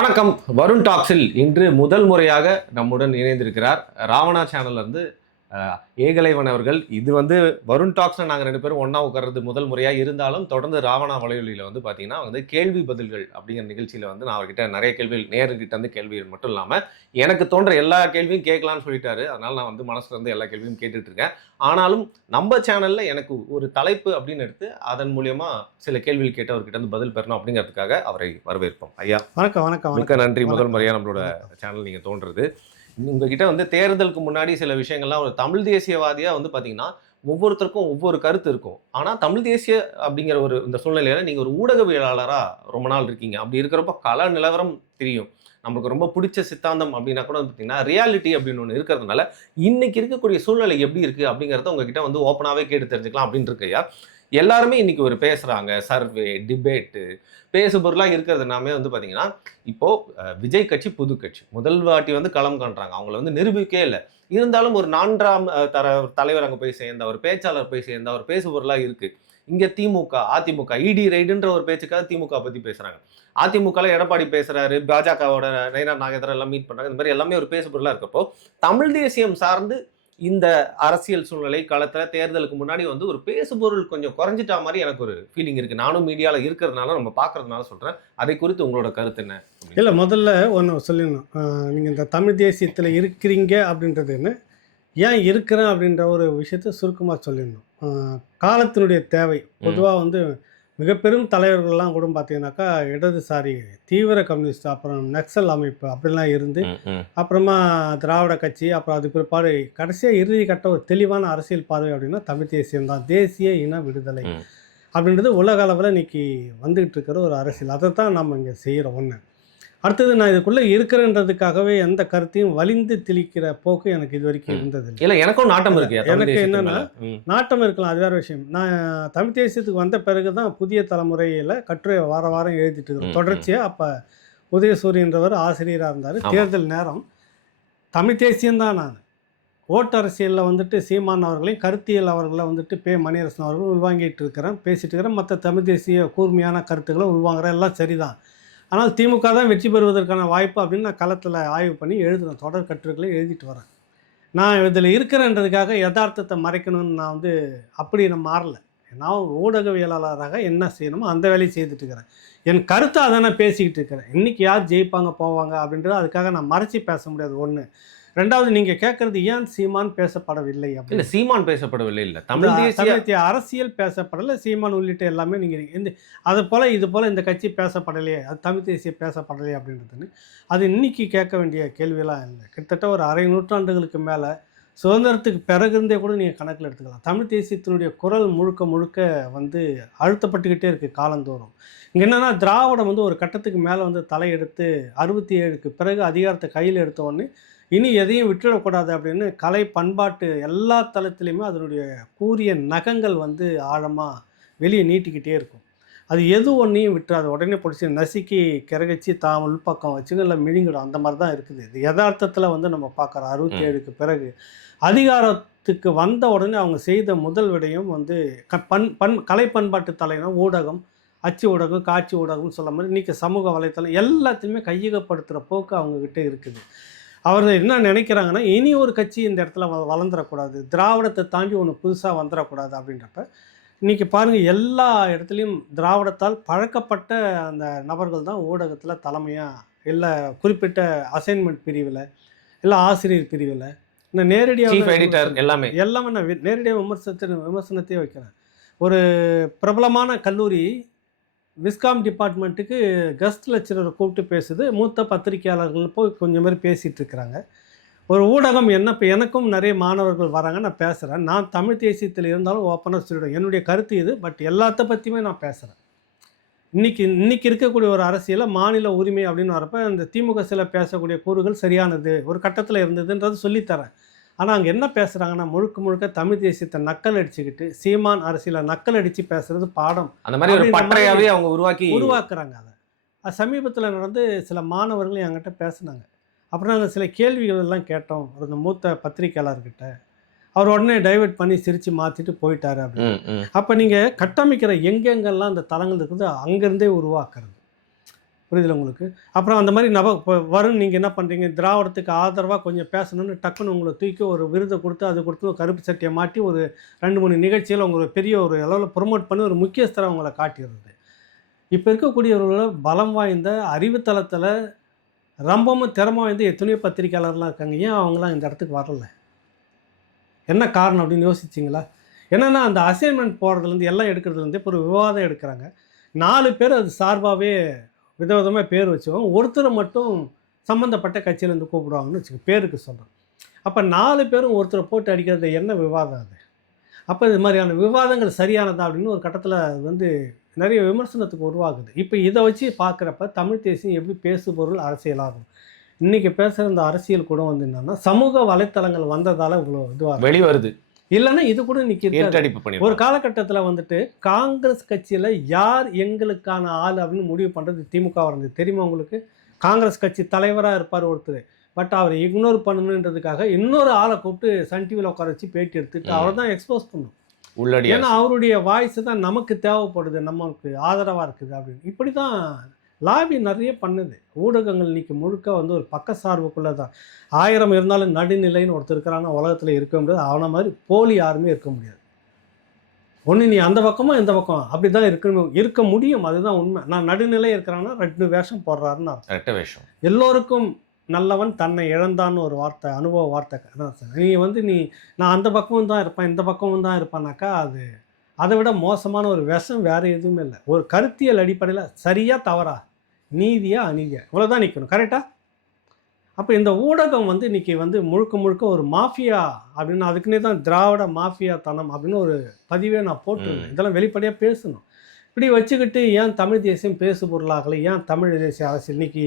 வணக்கம். வருண் டாக்ஸில் இன்று முதல் முறையாக நம்முடன் இணைந்திருக்கிறார் ராவணா சேனல்ல இருந்து ஏகலைவன் அவர்கள். இது வருண் டாக்ஸ்ல நாங்கள் ரெண்டு பேரும் ஒன்றா உட்கார்றது முதல் முறையாக இருந்தாலும் தொடர்ந்து ராவணா வலையொலியில் பார்த்தீங்கன்னா கேள்வி பதில்கள் அப்படிங்கிற நிகழ்ச்சியில் நான் அவர்கிட்ட நிறைய கேள்விகள் நேர்கிட்ட கேள்விகள் மட்டும் இல்லாமல் எனக்கு தோன்ற எல்லா கேள்வியும் கேட்கலான்னு சொல்லிட்டாரு. அதனால் நான் மனசுல இருந்து எல்லா கேள்வியும் கேட்டுட்டு இருக்கேன். ஆனாலும் நம்ம சேனலில் எனக்கு ஒரு தலைப்பு அப்படின்னு எடுத்து அதன் மூலியமா சில கேள்விகள் கேட்டு அவர்கிட்ட பதில் பெறணும் அப்படிங்கிறதுக்காக அவரை வரவேற்போம். ஐயா வணக்கம். வணக்கம். மிக்க நன்றி. முதல் முறையாக நம்மளோட சேனல் நீங்கள் தோன்றது. உங்ககிட்ட தேர்தலுக்கு முன்னாடி சில விஷயங்கள்லாம் ஒரு தமிழ் தேசியவாதியா பார்த்தீங்கன்னா ஒவ்வொருத்தருக்கும் ஒவ்வொரு கருத்து இருக்கும். ஆனா தமிழ் தேசிய அப்படிங்கிற ஒரு இந்த சூழ்நிலையில நீங்க ஒரு ஊடகவியலாளரா ரொம்ப நாள் இருக்கீங்க. அப்படி இருக்கிறப்ப கள நிலவரம் தெரியும். நமக்கு ரொம்ப பிடிச்ச சித்தாந்தம் அப்படின்னா கூட பார்த்தீங்கன்னா ரியாலிட்டி அப்படின்னு ஒன்று இருக்கிறதுனால இன்னைக்கு இருக்கக்கூடிய சூழ்நிலை எப்படி இருக்கு அப்படிங்கிறத உங்ககிட்ட ஓப்பனாகவே கேட்டு தெரிஞ்சுக்கலாம் அப்படின்னு இருக்கையா. எல்லாருமே இன்னைக்கு ஒரு பேசுறாங்க, சர்வே, டிபேட்டு, பேசு பொருளாக இருக்கிறது எல்லாமே பார்த்தீங்கன்னா இப்போ விஜய் கட்சி புது கட்சி முதல் வாட்டி களம் காண்றாங்க. அவங்கள நிரூபிக்கவே இல்லை. இருந்தாலும் ஒரு 4ஆம் தர தலைவர் அங்கே போய் சேர்ந்த ஒரு பேச்சாளர் போய் சேர்ந்த ஒரு பேசு பொருளாக இருக்கு. இங்க திமுக, அதிமுக இடி ரைடுன்ற ஒரு பேச்சுக்காக திமுக பத்தி பேசுறாங்க. அதிமுகல எடப்பாடி பேசுறாரு, பாஜகவோட நயினார் நாகேந்திரன் எல்லாம் மீட் பண்றாங்க. இந்த மாதிரி எல்லாமே ஒரு பேசு பொருளா இருக்கப்போ தமிழ் தேசியம் சார்ந்து இந்த அரசியல் சூழ்நிலை களத்துல தேர்தலுக்கு முன்னாடி ஒரு பேசுபொருள் கொஞ்சம் குறைஞ்சிட்டா மாதிரி எனக்கு ஒரு ஃபீலிங் இருக்கு. நானும் மீடியாவில் இருக்கிறதுனால நம்ம பார்க்கறதுனால சொல்றேன். அதை குறித்து உங்களோட கருத்து என்ன? இல்லை, முதல்ல ஒன்று சொல்லணும். நீங்கள் இந்த தமிழ் தேசியத்தில் இருக்கிறீங்க அப்படின்றது என்ன, ஏன் இருக்கிறேன் அப்படின்ற ஒரு விஷயத்த சுருக்கமாக சொல்லிடணும். காலத்தினுடைய தேவை. பொதுவாக மிக பெரும் தலைவர்கள்லாம் கூட பார்த்தீங்கன்னாக்கா இடதுசாரி தீவிர கம்யூனிஸ்ட், அப்புறம் நக்சல் அமைப்பு அப்படிலாம் இருந்து, அப்புறமா திராவிட கட்சி, அப்புறம் அது பிற்பாடு கடைசியாக இறுதி கட்ட ஒரு தெளிவான அரசியல் பார்வை அப்படின்னா தமிழ் தேசியம்தான். தேசிய இன விடுதலை அப்படின்றது உலக அளவில் இன்னைக்கு வந்துகிட்டு இருக்கிற ஒரு அரசியல். அதை தான் நம்ம இங்கே செய்கிறோம். ஒன்று. அடுத்தது, நான் இதுக்குள்ளே இருக்கிறேன்றதுக்காகவே எந்த கருத்தையும் வலிந்து திணிக்கிற போக்கு எனக்கு இது வரைக்கும் இருந்தது இல்லை. எனக்கும் நாட்டம் இருக்கு. எனக்கு என்னன்னா நாட்டம் இருக்கலாம், அது வேற விஷயம். நான் தமிழ் தேசியத்துக்கு வந்த பிறகு தான் புதிய தலைமுறையில் கட்டுரை வாரம் எழுதிட்டு இருக்கேன் தொடர்ச்சியாக. அப்போ உதயசூரியன்றவர் ஆசிரியராக இருந்தார். தேர்தல் நேரம் தமிழ் தேசியம்தான். நான் ஓட்டு அரசியலில் சீமான் அவர்களையும் கருத்தியல் அவர்களை பே மணியரசன் அவர்களும் உள்வாங்கிட்டு இருக்கிறேன், பேசிட்டு இருக்கிறேன். மற்ற தமிழ் தேசிய கூர்மையான கருத்துக்களை உள்வாங்குறேன், எல்லாம் சரிதான். ஆனால் திமுக தான் வெற்றி பெறுவதற்கான வாய்ப்பு அப்படின்னு நான் களத்தில் ஆய்வு பண்ணி எழுதுகிறேன். தொடர் கட்டுரைகளை எழுதிட்டு வரேன். நான் இதில் இருக்கிறேன்றதுக்காக யதார்த்தத்தை மறைக்கணும்னு நான் அப்படி நான் மாறல. நான் ஊடகவியலாளராக என்ன செய்யணுமோ அந்த வேலையை செய்துட்டு இருக்கிறேன். என் கருத்தை அதை நான் பேசிக்கிட்டு இருக்கிறேன். இன்றைக்கி யார் ஜெயிப்பாங்க போவாங்க அப்படின்றது அதுக்காக நான் மறைச்சி பேச முடியாது. ஒன்று. ரெண்டாவது, நீங்கள் கேட்குறது ஏன் சீமான் பேசப்படவில்லை அப்படின்னு. சீமான் பேசப்படவில்லை, இல்லை தமிழ் தேசிய அரசியல் பேசப்படலை. சீமான் உள்ளிட்ட எல்லாமே நீங்கள் இந்த அது போல் இது போல் இந்த கட்சி பேசப்படலையே, அது தமிழ் தேசிய பேசப்படலையே அப்படின்றதுன்னு அது இன்னைக்கு கேட்க வேண்டிய கேள்வியெல்லாம் இல்லை. கிட்டத்தட்ட ஒரு அரை நூற்றாண்டுகளுக்கு மேலே சுதந்திரத்துக்கு பிறகுந்தே கூட நீங்கள் கணக்கில் எடுத்துக்கலாம். தமிழ் தேசியத்தினுடைய குரல் முழுக்க அழுத்தப்பட்டுக்கிட்டே இருக்குது காலந்தோறும். இங்கே என்னென்னா, திராவிடம் ஒரு கட்டத்துக்கு மேலே தலையெடுத்து 67க்கு பிறகு அதிகாரத்தை கையில் எடுத்த உடனே இனி எதையும் விட்டுடக்கூடாது அப்படின்னு கலை பண்பாட்டு எல்லா தளத்துலேயுமே அதனுடைய கூரிய நகங்கள் ஆழமாக வெளியே நீட்டிக்கிட்டே இருக்கும். அது எது ஒன்றையும் விட்டுறாது. உடனே பிடிச்சி நசுக்கி கிறகச்சி தான் உள்பக்கம் வச்சுக்க இல்லை மிழுங்கிடும். அந்த மாதிரி தான் இருக்குது. இது யதார்த்தத்தில் நம்ம பார்க்குறோம். 67க்கு பிறகு அதிகாரத்துக்கு வந்த உடனே அவங்க செய்த முதல் விடயம் கலை பண்பாட்டு தலைனா ஊடகம், அச்சு ஊடகம், காட்சி ஊடகம்னு சொல்ல மாதிரி இன்றைக்கி சமூக வலைத்தளம் எல்லாத்தையுமே கையகப்படுத்துகிற போக்கு அவங்கக்கிட்ட இருக்குது. அவர் என்ன நினைக்கிறாங்கன்னா, இனி ஒரு கட்சி இந்த இடத்துல வளர்ந்துடக்கூடாது, திராவிடத்தை தாண்டி ஒன்று புதுசாக வந்துடக்கூடாது அப்படின்றப்ப இன்றைக்கி பாருங்கள், எல்லா இடத்துலையும் திராவிடத்தால் பழக்கப்பட்ட அந்த நபர்கள் தான் ஊடகத்தில் தலைமையாக, இல்லை குறிப்பிட்ட அசைன்மெண்ட் பிரிவில், இல்லை ஆசிரியர் பிரிவில், நான் நேரடியாக எல்லாமே நான் நேரடியாக விமர்சனத்தையே வைக்கிறேன். ஒரு பிரபலமான கல்லூரி விஸ்காம் டிபார்ட்மெண்ட்டுக்கு கெஸ்ட் லெக்சரரை கூப்பிட்டு பேசுது. மூத்த பத்திரிகையாளர்கள் போய் கொஞ்சம் பேர் பேசிகிட்டு இருக்கிறாங்க. ஒரு ஊடகம் என்ன, இப்போ எனக்கும் நிறைய மாணவர்கள் வராங்க, நான் பேசுகிறேன். நான் தமிழ் தேசியத்தில் இருந்தாலும் ஓப்பனாக சொல்லிவிடுவேன், என்னுடைய கருத்து இது. பட் எல்லாத்த பற்றியுமே நான் பேசுகிறேன். இன்றைக்கி இருக்கக்கூடிய ஒரு அரசியலில் மாநில உரிமை அப்படின்னு வரப்போ இந்த திமுக சில பேசக்கூடிய கூறுகள் சரியானது, ஒரு கட்டத்தில் இருந்ததுன்றது சொல்லித்தரேன். ஆனால் அங்கே என்ன பேசுகிறாங்கன்னா, முழுக்க தமிழ் தேசியத்தை நக்கல் அடிச்சுக்கிட்டு சீமான் அரசியலை நக்கல் அடித்து பேசுகிறது பாடம். அந்த மாதிரி ஒரு பட்டறையாகவே அவங்க உருவாக்குறாங்க. அது சமீபத்தில் நடந்து சில மாணவர்கள் என்கிட்ட பேசுனாங்க. அப்புறம் நாங்கள் சில கேள்விகள் எல்லாம் கேட்டோம் ஒரு மூத்த பத்திரிகையாளர்கிட்ட. அவர் உடனே டைவெர்ட் பண்ணி சிரித்து மாற்றிட்டு போயிட்டாரு அப்படின்னு. அப்போ நீங்கள் கட்டமைக்கிற எங்கெங்கெல்லாம் அந்த தளங்கள் இருக்குது அங்கேருந்தே உருவாக்குறது. புரியுதுல உங்களுக்கு? அப்புறம் அந்த மாதிரி இப்போ வரும் நீங்கள் என்ன பண்ணுறீங்க, திராவிடத்துக்கு ஆதரவாக கொஞ்சம் பேசணும்னு டக்குன்னு உங்களை தூக்கி ஒரு விருதை கொடுத்து, அது கொடுத்து ஒரு கருப்பு சட்டையை மாட்டி ஒரு 2, 3 நிகழ்ச்சியில் உங்களை பெரிய ஒரு அளவில் ப்ரொமோட் பண்ணி ஒரு முக்கியஸ்தராக உங்களை காட்டிடுறது. இப்போ இருக்கக்கூடியவர்கள பலம் வாய்ந்த அறிவுத்தளத்தில் ரொம்பவும் திறமை வாய்ந்த எத்தனையோ பத்திரிக்கையாளர்லாம் இருக்காங்க. ஏன் அவங்களாம் இந்த இடத்துக்கு வரல? என்ன காரணம் அப்படின்னு யோசிச்சிங்களா? என்னென்னா அந்த அசைன்மெண்ட் போடுறதுலேருந்து எல்லாம் எடுக்கிறதுலேருந்து இப்போ ஒரு விவாதம் எடுக்கிறாங்க. 4 பேர் அது சார்பாகவே விதவிதமாக பேர் வச்சுக்கோங்க. ஒருத்தரை மட்டும் சம்மந்தப்பட்ட கட்சியிலேருந்து கூப்பிடுவாங்கன்னு வச்சுக்கோங்க, பேருக்கு சொல்கிறேன். அப்போ 4 பேரும் ஒருத்தரை போட்டு அடிக்கிறது என்ன விவாதம் அது? அப்போ இது மாதிரியான விவாதங்கள் சரியானதா அப்படின்னு ஒரு கட்டத்தில் வந்து நிறைய விமர்சனத்துக்கு உருவாகுது. இப்போ இதை வச்சு பார்க்குறப்ப தமிழ் தேசியம் எப்படி பேசுபொருள் அரசியலாகும். இன்றைக்கி பேசுகிற இந்த அரசியல் கூட வந்து என்னென்னா சமூக வலைத்தளங்கள் வந்ததால் இவ்வளோ இதுவாக வெளிவருது. இல்லைன்னா இது கூட இன்னைக்கு ஒரு காலகட்டத்தில் வந்துட்டு காங்கிரஸ் கட்சியில் யார் எங்களுக்கான ஆள் அப்படின்னு முடிவு பண்ணுறது திமுக இருந்தது தெரியுமா உங்களுக்கு? காங்கிரஸ் கட்சி தலைவராக இருப்பார் ஒருத்தர், பட் அவர் இக்னோர் பண்ணணுன்றதுக்காக இன்னொரு ஆளை கூப்பிட்டு சன் டிவியில் உட்கார வச்சு பேட்டி எடுத்துட்டு அவர் தான் எக்ஸ்போஸ் பண்ணும். ஏன்னா அவருடைய வாய்ஸ் தான் நமக்கு தேவைப்படுது, நமக்கு ஆதரவாக இருக்குது அப்படின்னு. இப்படி தான் லாபி நிறைய பண்ணுது. ஊடகங்கள் இன்னைக்கு முழுக்க வந்து ஒரு பக்க சார்புக்குள்ளே தான். 1000 இருந்தாலும் நடுநிலைன்னு ஒருத்தர் இருக்கிறான்னா உலகத்தில் இருக்க முடியாது. அவனை மாதிரி போலி யாருமே இருக்க முடியாது. ஒன்று நீ அந்த பக்கமோ இந்த பக்கம் அப்படி தான் இருக்க முடியும். அதுதான் உண்மை. நான் நடுநிலை இருக்கிறான்னா 2 வேஷம் போடுறாருன்னு அர்த்தம். வேஷம். எல்லோருக்கும் நல்லவன் தன்னை இழந்தான்னு ஒரு வார்த்தை, அனுபவ வார்த்தை. நீ வந்து நான் அந்த பக்கமும் தான் இருப்பேன், இந்த பக்கமும் தான் இருப்பேனாக்கா அது அதை விட மோசமான ஒரு விஷம் வேறு எதுவுமே இல்லை. ஒரு கருத்தியல் அடிப்படையில் சரியா தவறா, நீதியா அநீதியா, இவ்வளோதான் நிற்கணும். கரெக்டாக? அப்போ இந்த ஊடகம் வந்து இன்றைக்கி வந்து முழுக்க முழுக்க ஒரு மாஃபியா அப்படின்னு, அதுக்குன்னே தான் திராவிட மாஃபியா தனம் அப்படின்னு ஒரு பதிவே நான் போட்டிருந்தேன். இதெல்லாம் வெளிப்படையாக பேசணும். இப்படி வச்சுக்கிட்டு ஏன் தமிழ் தேசியம் பேசு பொருளாகலை, ஏன் தமிழ் தேசிய அரசியல் இன்றைக்கி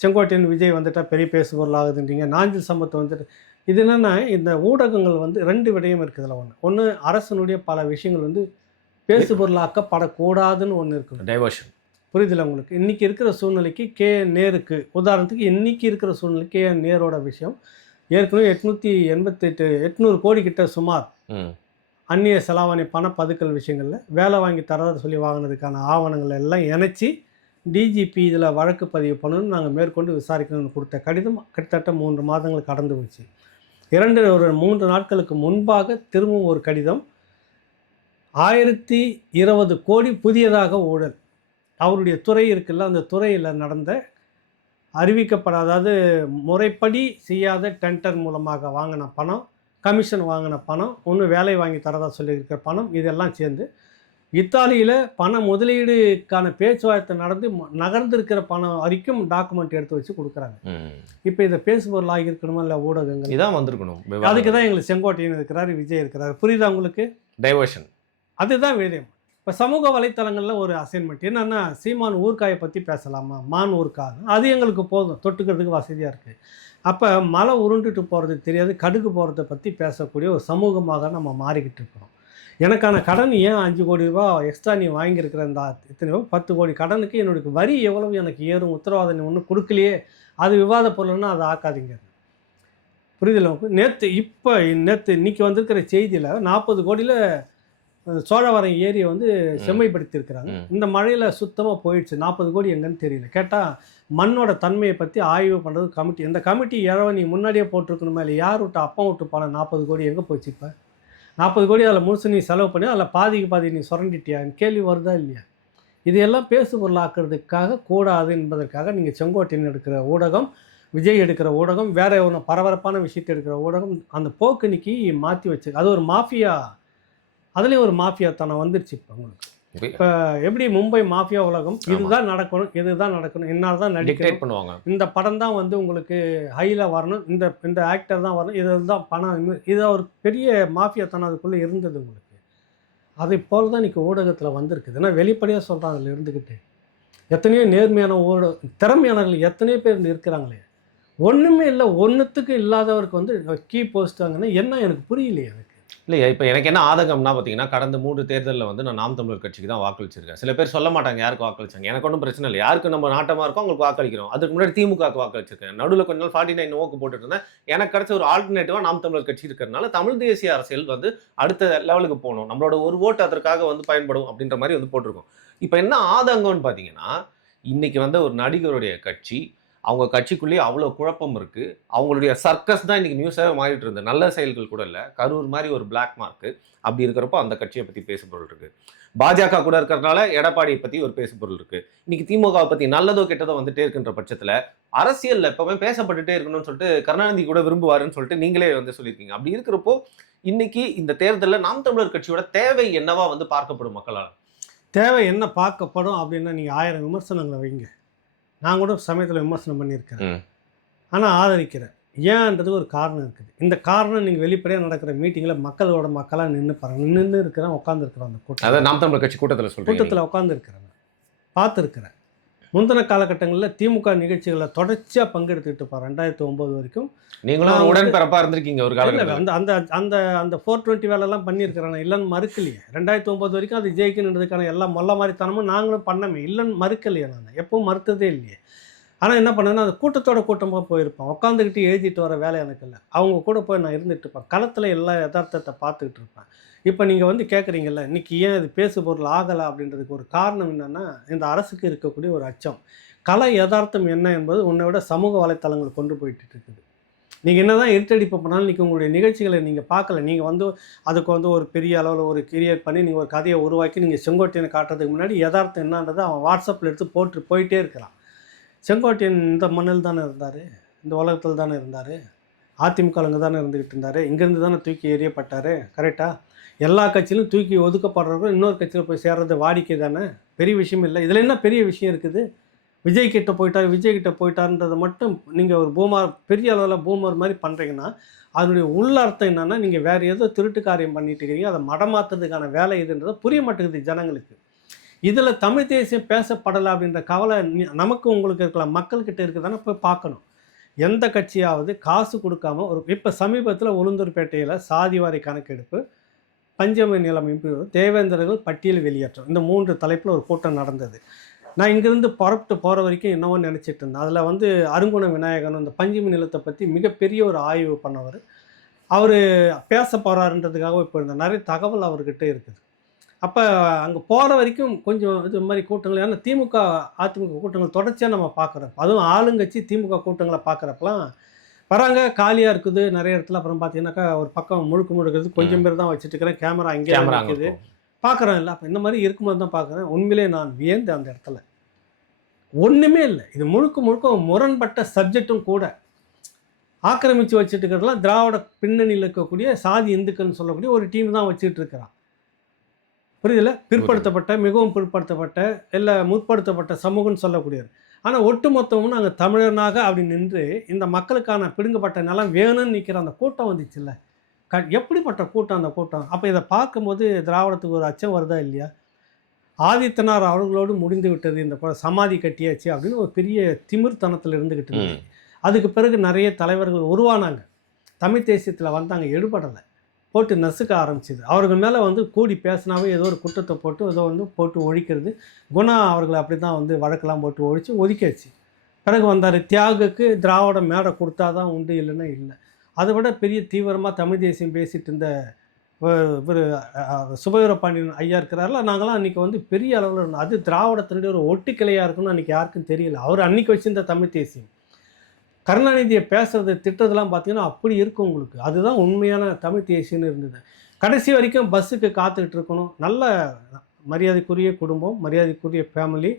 செங்கோட்டையன் விஜய் வந்துட்டால் பெரிய பேசு பொருளாகுதுன்றீங்க, நாஞ்சில் சம்பத் வந்துட்டு இது என்னென்னா இந்த ஊடகங்கள் வந்து 2 விடயம் இருக்குது. இதில் ஒன்று அரசனுடைய பல விஷயங்கள் வந்து பேசு பொருளாக்கப்படக்கூடாதுன்னு ஒன்று இருக்குது, டைவர்ஷன். புரியுதில்ல உங்களுக்கு? இன்றைக்கி இருக்கிற சூழ்நிலைக்கு நேருக்கு உதாரணத்துக்கு இன்றைக்கி இருக்கிற சூழ்நிலைக்கு நேரோட விஷயம் ஏற்கனவே 800 கோடி கிட்ட சுமார் அந்நிய செலாவணி பணப்பதுக்கல் விஷயங்களில் வேலை வாங்கி தரதாக சொல்லி வாங்கினதுக்கான ஆவணங்கள் எல்லாம் இணைச்சி டிஜிபி இதில் வழக்கு பதிவு பண்ணணும்னு நாங்கள் மேற்கொண்டு விசாரிக்கணும்னு கொடுத்த கடிதம் கிட்டத்தட்ட 3 மாதங்கள் கடந்து போச்சு. ஒரு 3 நாட்களுக்கு முன்பாக திரும்பவும் ஒரு கடிதம் 1020 கோடி புதியதாக ஊழல். அவருடைய துறை இருக்குல்ல, அந்த துறையில் நடந்த அதாவது முறைப்படி செய்யாத டெண்டர் மூலமாக வாங்கின பணம், கமிஷன் வாங்கின பணம், ஒன்று வேலை வாங்கி தரதாக சொல்லியிருக்கிற பணம், இதெல்லாம் சேர்ந்து இத்தாலியில் பண முதலீடுக்கான பேச்சுவார்த்தை நடந்து நகர்ந்திருக்கிற பணம் வரைக்கும் டாக்குமெண்ட் எடுத்து வச்சு கொடுக்குறாங்க. இப்போ இதை பேசுபொருள் ஆகியிருக்கணுமா இல்லை ஊடகங்கள் இதான் வந்திருக்கணும். அதுக்கு தான் எங்களுக்கு செங்கோட்டையன் இருக்கிறார், விஜய் இருக்கிறார். புரியுதா உங்களுக்கு? டைவர்ஷன் அதுதான் விடயம். இப்போ சமூக வலைத்தளங்களில் ஒரு அசைன்மெண்ட் என்னென்னா, சீமான் ஊர்காயை பற்றி பேசலாமா, மான் ஊர்காய், அது எங்களுக்கு போதும், தொட்டுக்கிறதுக்கு வசதியாக இருக்குது. அப்போ மழை உருண்டுட்டு போகிறதுக்கு தெரியாது, கடுகு போகிறத பற்றி பேசக்கூடிய ஒரு சமூகமாக நம்ம மாறிக்கிட்டு இருக்கிறோம். எனக்கான கடன் ஏன் 5 கோடி ரூபா எக்ஸ்ட்ரா நீ வாங்கியிருக்கிற இந்த இத்தனையோ 10 கோடி கடனுக்கு என்னுடைய வரி எவ்வளவு எனக்கு ஏறும் உத்தரவாதம் நீ ஒன்றும் கொடுக்கலையே, அது விவாத பொருள்னா அதை ஆக்காதீங்க. புரியுதில்ல உங்களுக்கு? நேற்று இன்றைக்கி வந்திருக்கிற செய்தியில் 40 கோடியில் சோழவரம் ஏரியை வந்து செம்மைப்படுத்தியிருக்கிறாங்க. இந்த மழையில் சுத்தமாக போயிடுச்சு. 40 கோடி எங்கன்னு தெரியல. கேட்டால் மண்ணோட தன்மையை பற்றி ஆய்வு பண்ணுறது கமிட்டி. இந்த கமிட்டி இழவை நீ முன்னாடியே போட்டிருக்கணுமா இல்லை? யார் விட்டு அப்பா விட்டு பணம் 40 கோடி எங்கே போச்சு? இப்போ 40 கோடி அதில் முழுசு நீ செலவு பண்ணி அதில் பாதி நீ சுரண்டிட்டியான்னு கேள்வி வருதா இல்லையா? இதையெல்லாம் பேசு பொருளாக்குறதுக்காக கூடாது என்பதற்காக நீங்கள் செங்கோட்டையன் எடுக்கிற ஊடகம், விஜய் எடுக்கிற ஊடகம், வேற ஒன்று பரபரப்பான விஷயத்தை எடுக்கிற ஊடகம், அந்த போக்கு இன்னைக்கு மாற்றி வச்சு அது ஒரு மாஃபியா. அதுலேயும் ஒரு மாஃபியா தனம் வந்துருச்சு. இப்போ உங்களுக்கு இப்போ எப்படி மும்பை மாஃபியா உலகம் இதுதான் நடக்கணும் என்னால் தான் நடிக்க பண்ணுவாங்க. இந்த படம் தான் வந்து உங்களுக்கு ஹையில் வரணும், இந்த ஆக்டர் தான் வரணும், இதில் தான் பணம், இது ஒரு பெரிய மாஃபியா தனம் அதுக்குள்ளே இருந்தது உங்களுக்கு. அதை போல் தான் இன்றைக்கி ஊடகத்தில் வந்திருக்குது. ஏன்னா வெளிப்படையாக சொல்கிறாங்க, அதில் இருந்துக்கிட்டு எத்தனையோ நேர்மையான திறமையானவர்கள் எத்தனையோ பேர் இருக்கிறாங்களே. ஒன்றுமே இல்லை, ஒன்றுத்துக்கு இல்லாதவருக்கு வந்து கீ போஸ்ட் வாங்கினா என்ன எனக்கு புரியலையே. எனக்கு இல்லையா, இப்போ எனக்கு என்ன ஆதங்கம்னா பார்த்தீங்கன்னா, கடந்த 3 தேர்தலில் வந்து நான் நாம் தமிழர் கட்சிக்கு தான் வாக்களிச்சிருக்கேன். சில பேர் சொல்ல மாட்டாங்க யாருக்கு வாக்களிச்சாங்க. எனக்கு ஒன்றும் பிரச்சனை இல்லை, யாருக்கு நம்ம நாட்டமாக இருக்கோ அவங்களுக்கு வாக்களிக்கிறோம். அதுக்கு முன்னாடி திமுகவுக்கு வாக்களிச்சிருக்கேன். நடுவில் கொஞ்ச நாள் 49 ஓக்கு போட்டுட்டு இருந்தேன். எனக்கு கிடைச்ச ஒரு ஆல்டர்னேட்டிவாக நாம் தமிழர் கட்சி இருக்கிறதுனால தமிழ் தேசிய அரசியல் வந்து அடுத்த லெவலுக்கு போகணும், நம்மளோட ஒரு ஓட்டு அதற்காக வந்து பயன்படும் அப்படின்ற மாதிரி வந்து போட்டிருக்கோம். இப்போ என்ன ஆதங்கம்னு பார்த்தீங்கன்னா, இன்னைக்கு வந்து ஒரு நடிகருடைய கட்சி, அவங்க கட்சிக்குள்ளேயே அவ்வளோ குழப்பம் இருக்கு. அவங்களுடைய சர்க்கஸ் தான் இன்னைக்கு நியூஸாவே மாறிட்டு இருந்தது. நல்ல செயல்கள் கூட இல்ல. கரூர் மாரி ஒரு பிளாக் மார்க். அப்படி இருக்கிறப்போ அந்த கட்சிய பத்தி பேசுபொருள் இருக்கு. பாஜக கூட இருக்கிறதுனால எடப்பாடிய பத்தி ஒரு பேசுபொருள் இருக்கு. இன்னைக்கு திமுகவ பத்தி நல்லதோ கெட்டதோ வந்துட்டே இருக்கின்ற பட்சத்துல, அரசியல்ல எப்பவுமே பேசப்பட்டுட்டே இருக்கணும்னு சொல்லிட்டு கருணாநிதி கூட விரும்புவாருன்னு சொல்லிட்டு நீங்களே வந்து சொல்லியிருக்கீங்க. அப்படி இருக்கிறப்போ, இன்னைக்கு இந்த தேர்தல்ல நாம் தமிழர் கட்சியோட தேவை என்னவா வந்து பார்க்கப்படும் மக்களால? தேவை என்ன பார்க்கப்படும் அப்படின்னா, நீங்க 1000 விமர்சனங்கள வைங்க. நான் கூட சமயத்துல விமர்சனம் பண்ணியிருக்கிறேன். ம். ஆனா ஆதரிக்கிறேன். ஏன்றதுக்கு ஒரு காரணம் இருக்குது. இந்த காரணம் நீங்க வெளிப்படையா நடக்கிற மீட்டிங்ல மக்களோட மக்களா நின்னு பாருங்க. நின்னு இருக்கிறேன், உட்கார்ந்து இருக்கிறேன் அந்த கூட்டத்துல. அதான் நாம் தமிழர் கட்சி கூட்டத்துல சொல்றீங்க நீங்க. கூட்டத்துல உட்கார்ந்து இருக்கிறேன். பார்த்துருக்கிறேன். முந்தின காலகட்டங்கள்ல திமுக நிகழ்ச்சிகள்ல தொடர்ச்சியா பங்கெடுத்துக்கிட்டு இருப்பேன். 2009 வரைக்கும். நீங்களும் ஒரு நான் வந்து உடன்பிறப்பா இருந்திருக்கீங்க ஒரு இல்ல காலகட்டத்துல. அந்த அந்த அந்த அந்த 420 வேலைலாம் பண்ணியிருக்கிறேன். நான் இல்லன்னு மறுக்கலையே. 2009 வரைக்கும் அது ஜெயிக்கணுன்றதுக்கான எல்லா மொள்ள மாரித்தனமும் நாங்களும் பண்ணோமே. இல்லன்னு மறுக்கலையே நானு. எப்பவும் மறுத்ததே இல்லையே. ஆனா என்ன பண்ணேன்னா, அது கூட்டத்தோட கூட்டமா போயிருப்பேன். உட்காந்துக்கிட்டு எழுதிட்டு வர வேலை எனக்கு இல்ல. அவங்க கூட போய் நான் இருந்துட்டு இருப்பேன். களத்துல எல்லா எதார்த்தத்த பார்த்துக்கிட்டு இருப்பேன். இப்ப நீங்க வந்து கேட்குறீங்கல்ல, இன்னைக்கு ஏன் இது பேசுபொருள் ஆகல அப்படின்றதுக்கு ஒரு காரணம் என்னன்னா, இந்த அரசுக்கு இருக்கக்கூடிய ஒரு அச்சம். கள எதார்த்தம் என்ன என்பது உன்னை விட சமூக வலைத்தளங்கள் கொண்டு போயிட்டு இருக்குது. நீங்க என்னதான் இருட்டடிப்பு பண்ணாலும் இன்னைக்கு உங்களுடைய நிகழ்ச்சிகளை நீங்க பார்க்கல. நீங்க வந்து அதுக்கு வந்து ஒரு பெரிய அளவுல ஒரு கிரியேட் பண்ணி நீங்க ஒரு கதையை உருவாக்கி நீங்க செங்கோட்டையனை காட்டுறதுக்கு முன்னாடி எதார்த்தம் என்னன்றதை அவன் வாட்ஸ்அப்ல எடுத்து போட்டு போயிட்டே இருக்கிறான். செங்கோட்டையன் இந்த மண்ணில் தானே இருந்தார், இந்த உலகத்தில் தானே இருந்தார், அதிமுகலங்க தானே இருந்துக்கிட்டு இருந்தார், இங்கேருந்து தானே தூக்கி எறியப்பட்டார். கரெக்டாக எல்லா கட்சியிலும் தூக்கி ஒதுக்கப்படுறவங்க இன்னொரு கட்சியில் போய் சேர்றது வாடிக்கை தானே, பெரிய விஷயம் இல்லை. இதில் என்ன பெரிய விஷயம் இருக்குது? விஜய் கிட்ட போயிட்டார், விஜய் கிட்ட போயிட்டார்ன்றதை மட்டும் நீங்கள் ஒரு பூமர் பெரிய அளவில் பூமர் மாதிரி பண்ணுறீங்கன்னா, அதனுடைய உள்ளர்த்தம் என்னென்னா, நீங்கள் வேறு ஏதோ திருட்டு காரியம் பண்ணிட்டு இருக்கிறீங்க, அதை மடமாற்றுறதுக்கான வேலை இதுன்றதை புரிய மாட்டேங்குது ஜனங்களுக்கு. இதில் தமிழ் தேசியம் பேசப்படலை அப்படின்ற கவலை நமக்கு உங்களுக்கு இருக்கலாம், மக்கள்கிட்ட இருக்குதானே போய் பார்க்கணும். எந்த கட்சியாவது காசு கொடுக்காம ஒரு இப்போ சமீபத்தில் உளுந்தூர்பேட்டையில் சாதிவாரி கணக்கெடுப்பு, பஞ்சமி நிலம் தேவேந்திரர்கள் பட்டியல் வெளியேற்றம், இந்த 3 தலைப்பில் ஒரு கூட்டம் நடந்தது. நான் இங்கேருந்து புறப்பட்டு போகிற வரைக்கும் என்னவோ நினச்சிட்டு இருந்தேன். அதில் வந்து அருங்குண விநாயகன் இந்த பஞ்சமி நிலத்தை பற்றி மிகப்பெரிய ஒரு ஆய்வு பண்ணவர். அவர் பேச போகிறாருன்றதுக்காக இப்போ இருந்த நிறைய தகவல் அவர்கிட்ட இருக்குது. அப்போ அங்கே போகிற வரைக்கும் கொஞ்சம் இது மாதிரி கூட்டங்கள், ஏன்னா திமுக அதிமுக கூட்டங்கள் தொடர்ச்சியாக நம்ம பார்க்குறோம். அதுவும் ஆளுங்கட்சி திமுக கூட்டங்களை பார்க்குறப்பெல்லாம் வராங்க, காலியாக இருக்குது நிறைய இடத்துல. அப்புறம் பார்த்தீங்கன்னாக்கா ஒரு பக்கம் முழுக்கிறது கொஞ்சம் பேர் தான் வச்சுட்டு இருக்கிறேன், கேமரா அங்கேயே இருக்குது பார்க்குறேன். இல்லை அப்போ இந்த மாதிரி இருக்கும்போது தான் பார்க்குறேன். உண்மையிலே நான் வியந்து அந்த இடத்துல ஒன்றுமே இல்லை. இது முழுக்க முரண்பட்ட சப்ஜெக்டும் கூட. ஆக்கிரமித்து வச்சுட்டு இருக்கிறதுலாம் திராவிட பின்னணியில் இருக்கக்கூடிய சாதி இந்துக்கள்னு சொல்லக்கூடிய ஒரு டீம் தான் வச்சுட்டு இருக்கிறான். புரியுதுல? பிற்படுத்தப்பட்ட, மிகவும் பிற்படுத்தப்பட்ட, இல்லை முற்படுத்தப்பட்ட சமூகம்னு சொல்லக்கூடியவர். ஆனால் ஒட்டுமொத்தமும் நாங்கள் தமிழனாக அப்படி நின்று இந்த மக்களுக்கான பிடுங்கப்பட்ட நிலம் வேணும்னு நிற்கிற அந்த கூட்டம் வந்துச்சுல்ல, எப்படிப்பட்ட கூட்டம் அந்த கூட்டம். அப்போ இதை பார்க்கும்போது திராவிடத்துக்கு ஒரு அச்சம் வருதா இல்லையா? ஆதித்தனார் அவர்களோடு முடிந்து விட்டது இந்த சமாதி கட்டியாச்சு அப்படின்னு ஒரு பெரிய திமிர்த்தனத்தில் இருந்துக்கிட்டு இருந்தது. அதுக்கு பிறகு நிறைய தலைவர்கள் உருவானாங்க, தமிழ் தேசியத்தில் வந்தாங்க, எடுபடலை, போட்டு நசுக்க ஆரம்பிச்சிது. அவர்கள் மேலே வந்து கூடி பேசினாவே ஏதோ ஒரு குற்றத்தை போட்டு ஏதோ வந்து போட்டு ஒழிக்கிறது. குணா அவர்களை அப்படி தான் வந்து வழக்கெல்லாம் போட்டு ஒழித்து ஒதுக்கியாச்சு. பிறகு வந்தார் தியாகுக்கு திராவிட மேடை கொடுத்தா தான் உண்டு, இல்லைன்னா இல்லை. அதை விட பெரிய தீவிரமாக தமிழ் தேசியம் பேசிகிட்டு இருந்த இவர் சுபவீர பாண்டியன் ஐயா இருக்கிறாரில்ல, நாங்களாம் அன்றைக்கி வந்து பெரிய அளவில் இருந்தோம். அது திராவிடத்தினுடைய ஒரு ஒட்டுக்கிளையாக இருக்குன்னு அன்றைக்கி யாருக்கும் தெரியல. அவர் அன்றைக்கி வச்சிருந்த தமிழ் தேசியம் கருணாநிதியை பேசுறது திட்டத்தெல்லாம் பார்த்தீங்கன்னா அப்படி இருக்கும் உங்களுக்கு. அதுதான் உண்மையான தமிழ் தேசியம்னு இருந்தது. கடைசி வரைக்கும் பஸ்ஸுக்கு காத்துக்கிட்டு இருக்கணும். நல்ல மரியாதைக்குரிய குடும்பம், மரியாதைக்குரிய ஃபேமிலி,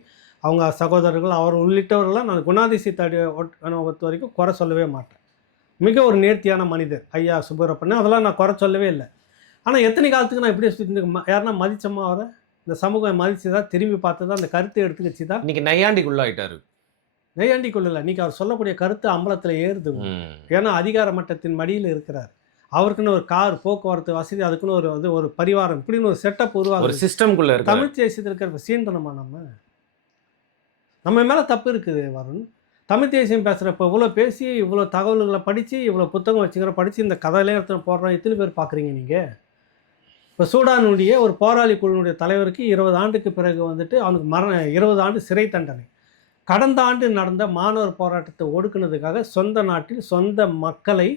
அவங்க சகோதரர்கள், அவர் உள்ளிட்டவர்கள்லாம் நான் குணாதிசயத்தை பொறுத்த வரைக்கும் குறை சொல்லவே மாட்டேன். மிக ஒரு நேர்த்தியான மனிதர் ஐயா சுப்பரப்பன், அதெல்லாம் நான் குறை சொல்லவே இல்லை. ஆனால் எத்தனை காலத்துக்கு நான் இப்படியே சுற்றி யாருன்னா மதிச்சம்மா அவரை, இந்த சமூகம் மதிச்சுதா, திரும்பி பார்த்ததா, அந்த கருத்தை எடுத்துக்கிச்சு தான். இன்னைக்கு நையாண்டிக்குள்ளாயிட்டாரு. நையாண்டி கொள்ளலை, இன்றைக்கி அவர் சொல்லக்கூடிய கருத்து அம்பலத்தில் ஏறுது. ஏன்னா அதிகார மட்டத்தின் மடியில் இருக்கிறார். அவருக்குன்னு ஒரு கார், போக்குவரத்து வசதி, அதுக்குன்னு ஒரு வந்து ஒரு பரிவாரம், இப்படின்னு ஒரு செட்டப் உருவாக ஒரு சிஸ்டம்குள்ளே இருக்கு. தமிழ் தேசியத்தில் இருக்கிற சீண்டனமா நம்ம மேலே தப்பு இருக்குது வருண். தமிழ் தேசியம் பேசுகிறப்ப இவ்வளோ பேசி, இவ்வளோ தகவல்களை படித்து, இவ்வளோ புத்தகம் வச்சுக்கிற படித்து, இந்த கதையிலே எடுத்து போடுறோம். எத்தனை பேர் பார்க்குறீங்க நீங்கள்? இப்போ சூடானுடைய ஒரு போராளி குழுனுடைய தலைவருக்கு 20 ஆண்டுக்கு பிறகு வந்துட்டு அவனுக்கு 20 ஆண்டு சிறை தண்டனை. கடந்த ஆண்டு நடந்த மாணவர் போராட்டத்தை ஒடுக்குனதுக்காக சொந்த நாட்டில் சொந்த மக்களை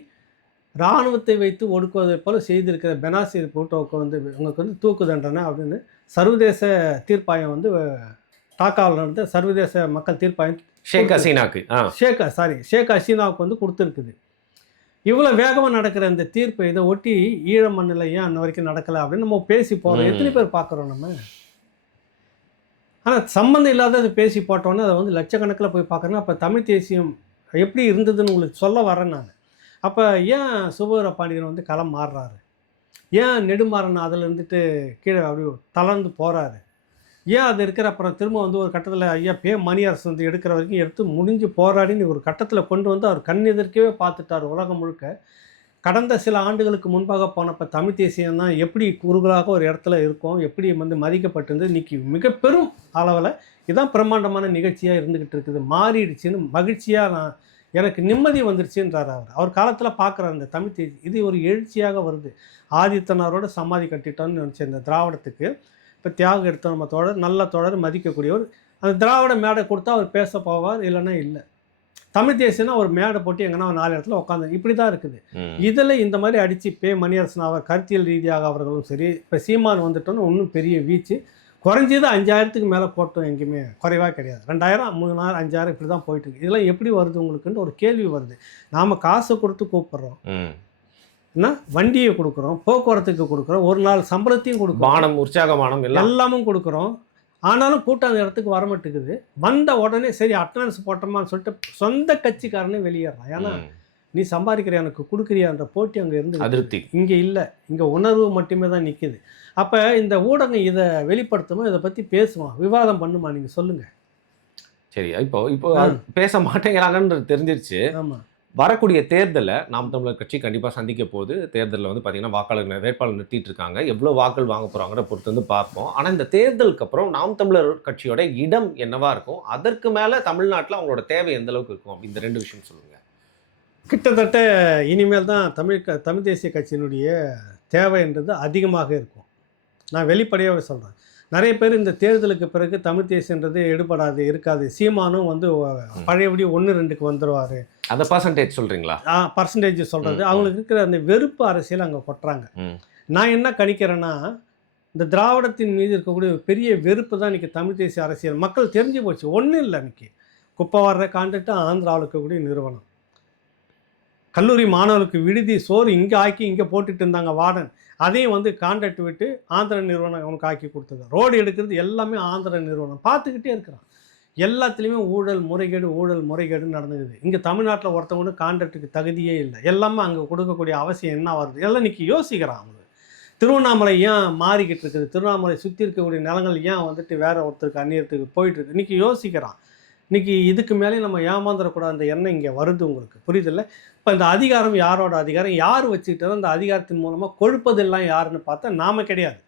இராணுவத்தை வைத்து ஒடுக்குவதை போல செய்திருக்கிற பெனாசீர் பூட்டோவுக்கு வந்து உங்களுக்கு வந்து தூக்கு தண்டனை அப்படின்னு சர்வதேச தீர்ப்பாயம் வந்து டாக்காவில் நடந்த சர்வதேச மக்கள் தீர்ப்பாயம் ஷேக் ஹசீனாக்கு ஷேக் ஹசீனாவுக்கு வந்து கொடுத்துருக்குது. இவ்வளோ வேகமாக நடக்கிற இந்த தீர்ப்பை இதை ஒட்டி ஈழ மண்ணில் ஏன் அன்ன வரைக்கும் நடக்கலை அப்படின்னு நம்ம பேசி போகிறோம். எத்தனை பேர் பார்க்குறோம் நம்ம? ஆனால் சம்மந்தம் இல்லாத பேசி போட்டோன்னே அதை வந்து லட்சக்கணக்கில் போய் பார்க்குறேன்னா அப்போ தமிழ் தேசியம் எப்படி இருந்ததுன்னு உங்களுக்கு சொல்ல வரேன் நான். அப்போ ஏன் சுபவீர பாண்டியன் வந்து களம் மாறுறாரு? ஏன் நெடுமாறன் அதில் இருந்துட்டு கீழே அப்படி தளர்ந்து போகிறாரு? ஏன் அது இருக்கிற அப்புறம் திரும்ப வந்து ஒரு கட்டத்தில் ஐயா மணியரசு வந்து எடுக்கிற வரைக்கும் எடுத்து முடிஞ்சு போராடின்னு ஒரு கட்டத்தில் கொண்டு வந்து அவர் கண் எதிர்க்கவே பார்த்துட்டார் உலகம் முழுக்க. கடந்த சில ஆண்டுகளுக்கு முன்பாக போனப்போ தமிழ் தேசியம் தான் எப்படி குறுகலாக ஒரு இடத்துல இருக்கும், எப்படி வந்து மதிக்கப்பட்டிருந்து இன்றைக்கி மிக பெரும் அளவில் இதுதான் பிரம்மாண்டமான நிகழ்ச்சியாக இருந்துக்கிட்டு இருக்குது. மாறிடுச்சுன்னு மகிழ்ச்சியாக நான் எனக்கு நிம்மதி வந்துருச்சுன்றார் அவர் காலத்தில் பார்க்குற அந்த தமிழ் தேசி இது ஒரு எழுச்சியாக வருது. ஆதித்தனாரோட சமாதி கட்டிட்டோன்னு நினச்ச இந்த திராவிடத்துக்கு இப்போ தியாகம் எடுத்த நம்ம தோழர் நல்ல தோழர் மதிக்கக்கூடியவர். அந்த திராவிட மேடை கொடுத்தா அவர் பேச போவார், இல்லைன்னா இல்லை. தமிழ் தேசியம்னா ஒரு மேடை போட்டு எங்கன்னா ஒரு 4 இடத்துல உட்காந்து இப்படி தான் இருக்குது. இதில் இந்த மாதிரி அடித்து மணியரசன் அவர் கருத்தியல் ரீதியாக அவர்களும் சரி, இப்போ சீமான் வந்துட்டோன்னு இன்னும் பெரிய வீச்சு. குறைஞ்சது 5000க்கு மேலே போட்டோம், எங்கேயுமே குறைவாக கிடையாது. 2000 3000 5000 இப்படி தான் போயிட்டுருக்கு. இதெல்லாம் எப்படி வருது உங்களுக்குன்னு ஒரு கேள்வி வருது. நாம் காசை கொடுத்து கூப்பிட்றோம், என்ன வண்டியை கொடுக்குறோம், போக்குவரத்துக்கு கொடுக்குறோம், ஒரு நாள் சம்பளத்தையும் கொடுக்குறோம், மானம் உற்சாகமானம் எல்லாமும் கொடுக்குறோம். ஆனாலும் கூட்டம் அந்த இடத்துக்கு வர மாட்டேங்குது. வந்த உடனே சரி அட்டனன்ஸ் போட்டோமான்னு சொல்லிட்டு சொந்த கட்சிக்காரனே வெளியேறான். ஏன்னா நீ சம்பாதிக்கிற எனக்கு கொடுக்குறியான்ற போட்டி அங்கே இருந்து அதிருப்தி இங்கே இல்லை. இங்கே உணர்வு மட்டுமே தான் நிற்குது. அப்போ இந்த ஊடகம் இதை வெளிப்படுத்துமா, இதை பற்றி பேசுமா, விவாதம் பண்ணுமா? நீங்கள் சொல்லுங்கள். சரி, இப்போ பேச மாட்டேங்கிறாங்கன்றது தெரிஞ்சிருச்சு. ஆமாம், வரக்கூடிய தேர்தலை நாம் தமிழர் கட்சி கண்டிப்பாக சந்திக்க போகுது. தேர்தலில் வந்து பார்த்திங்கன்னா வாக்காளர் வேட்பாளர் நிறுத்திட்டு இருக்காங்க. எவ்வளோ வாக்கள் வாங்க போகிறாங்கிற பொறுத்து வந்து பார்ப்போம். ஆனால் இந்த தேர்தலுக்கு அப்புறம் நாம் தமிழர் கட்சியோட இடம் என்னவா இருக்கும், அதற்கு மேலே தமிழ்நாட்டில் அவங்களோட தேவை எந்த அளவுக்கு இருக்கும், அப்படி இந்த 2 விஷயம் சொல்லுங்கள். கிட்டத்தட்ட இனிமேல் தான் தமிழ் தேசிய கட்சியினுடைய தேவைன்றது அதிகமாக இருக்கும். நான் வெளிப்படையாக சொல்கிறேன். நிறைய பேர் இந்த தேர்தலுக்கு பிறகு தமிழ் தேசியன்றது எடுபடாது, இருக்காது, சீமானும் வந்து பழையபடி 1-2க்கு வந்துடுவார், அந்த பர்சன்டேஜ் சொல்கிறீங்களா? பர்சன்டேஜ் சொல்கிறது. அவங்களுக்கு இருக்கிற அந்த வெறுப்பு அரசியல் அங்கே கொட்டுறாங்க. நான் என்ன கணிக்கிறேன்னா, இந்த திராவிடத்தின் மீது இருக்கக்கூடிய பெரிய வெறுப்பு தான் இன்றைக்கி தமிழ் தேசிய அரசியல் மக்கள் தெரிஞ்சு போச்சு. ஒன்றும் இல்லை, இன்றைக்கி குப்பை வர்ற கான்ட்ராக்ட் ஆந்திராவில் இருக்கக்கூடிய நிறுவனம், கல்லூரி மாணவர்களுக்கு விடுதி சோறு இங்கே ஆக்கி இங்கே போட்டுட்டு இருந்தாங்க வார்டன், அதையும் வந்து கான்ட்ராக்ட் விட்டு ஆந்திர நிறுவனம் அவனுக்கு ஆக்கி கொடுத்தது. ரோடு எடுக்கிறது எல்லாமே ஆந்திர நிறுவனம் பார்த்துக்கிட்டே இருக்கிறான். எல்லாத்துலேயுமே ஊழல் முறைகேடு நடந்துக்குது. இங்கே தமிழ்நாட்டில் ஒருத்தவங்க கான்ட்ராக்டுக்கு தகுதியே இல்லை. எல்லாமே அங்கே கொடுக்கக்கூடிய அவசியம் என்ன வருது, எல்லாம் இன்றைக்கி யோசிக்கிறான். அவங்க திருவண்ணாமலை ஏன் மாறிக்கிட்டு இருக்குது, திருவண்ணாமலை சுற்றி இருக்கக்கூடிய நிலங்கள் ஏன் வந்துட்டு வேற ஒருத்தருக்கு அந்நியத்துக்கு போயிட்டுருக்கு, இன்றைக்கி யோசிக்கிறான். இன்றைக்கி இதுக்கு மேலே நம்ம ஏமாந்துடக்கூடாது அந்த எண்ணம் இங்கே வருது. உங்களுக்கு புரியுதில்ல? இப்போ இந்த அதிகாரம் யாரோட அதிகாரம், யார் வச்சுக்கிட்டாலும் அந்த அதிகாரத்தின் மூலமாக கொழுப்பதெல்லாம் யாருன்னு பார்த்தா நாம் கிடையாது.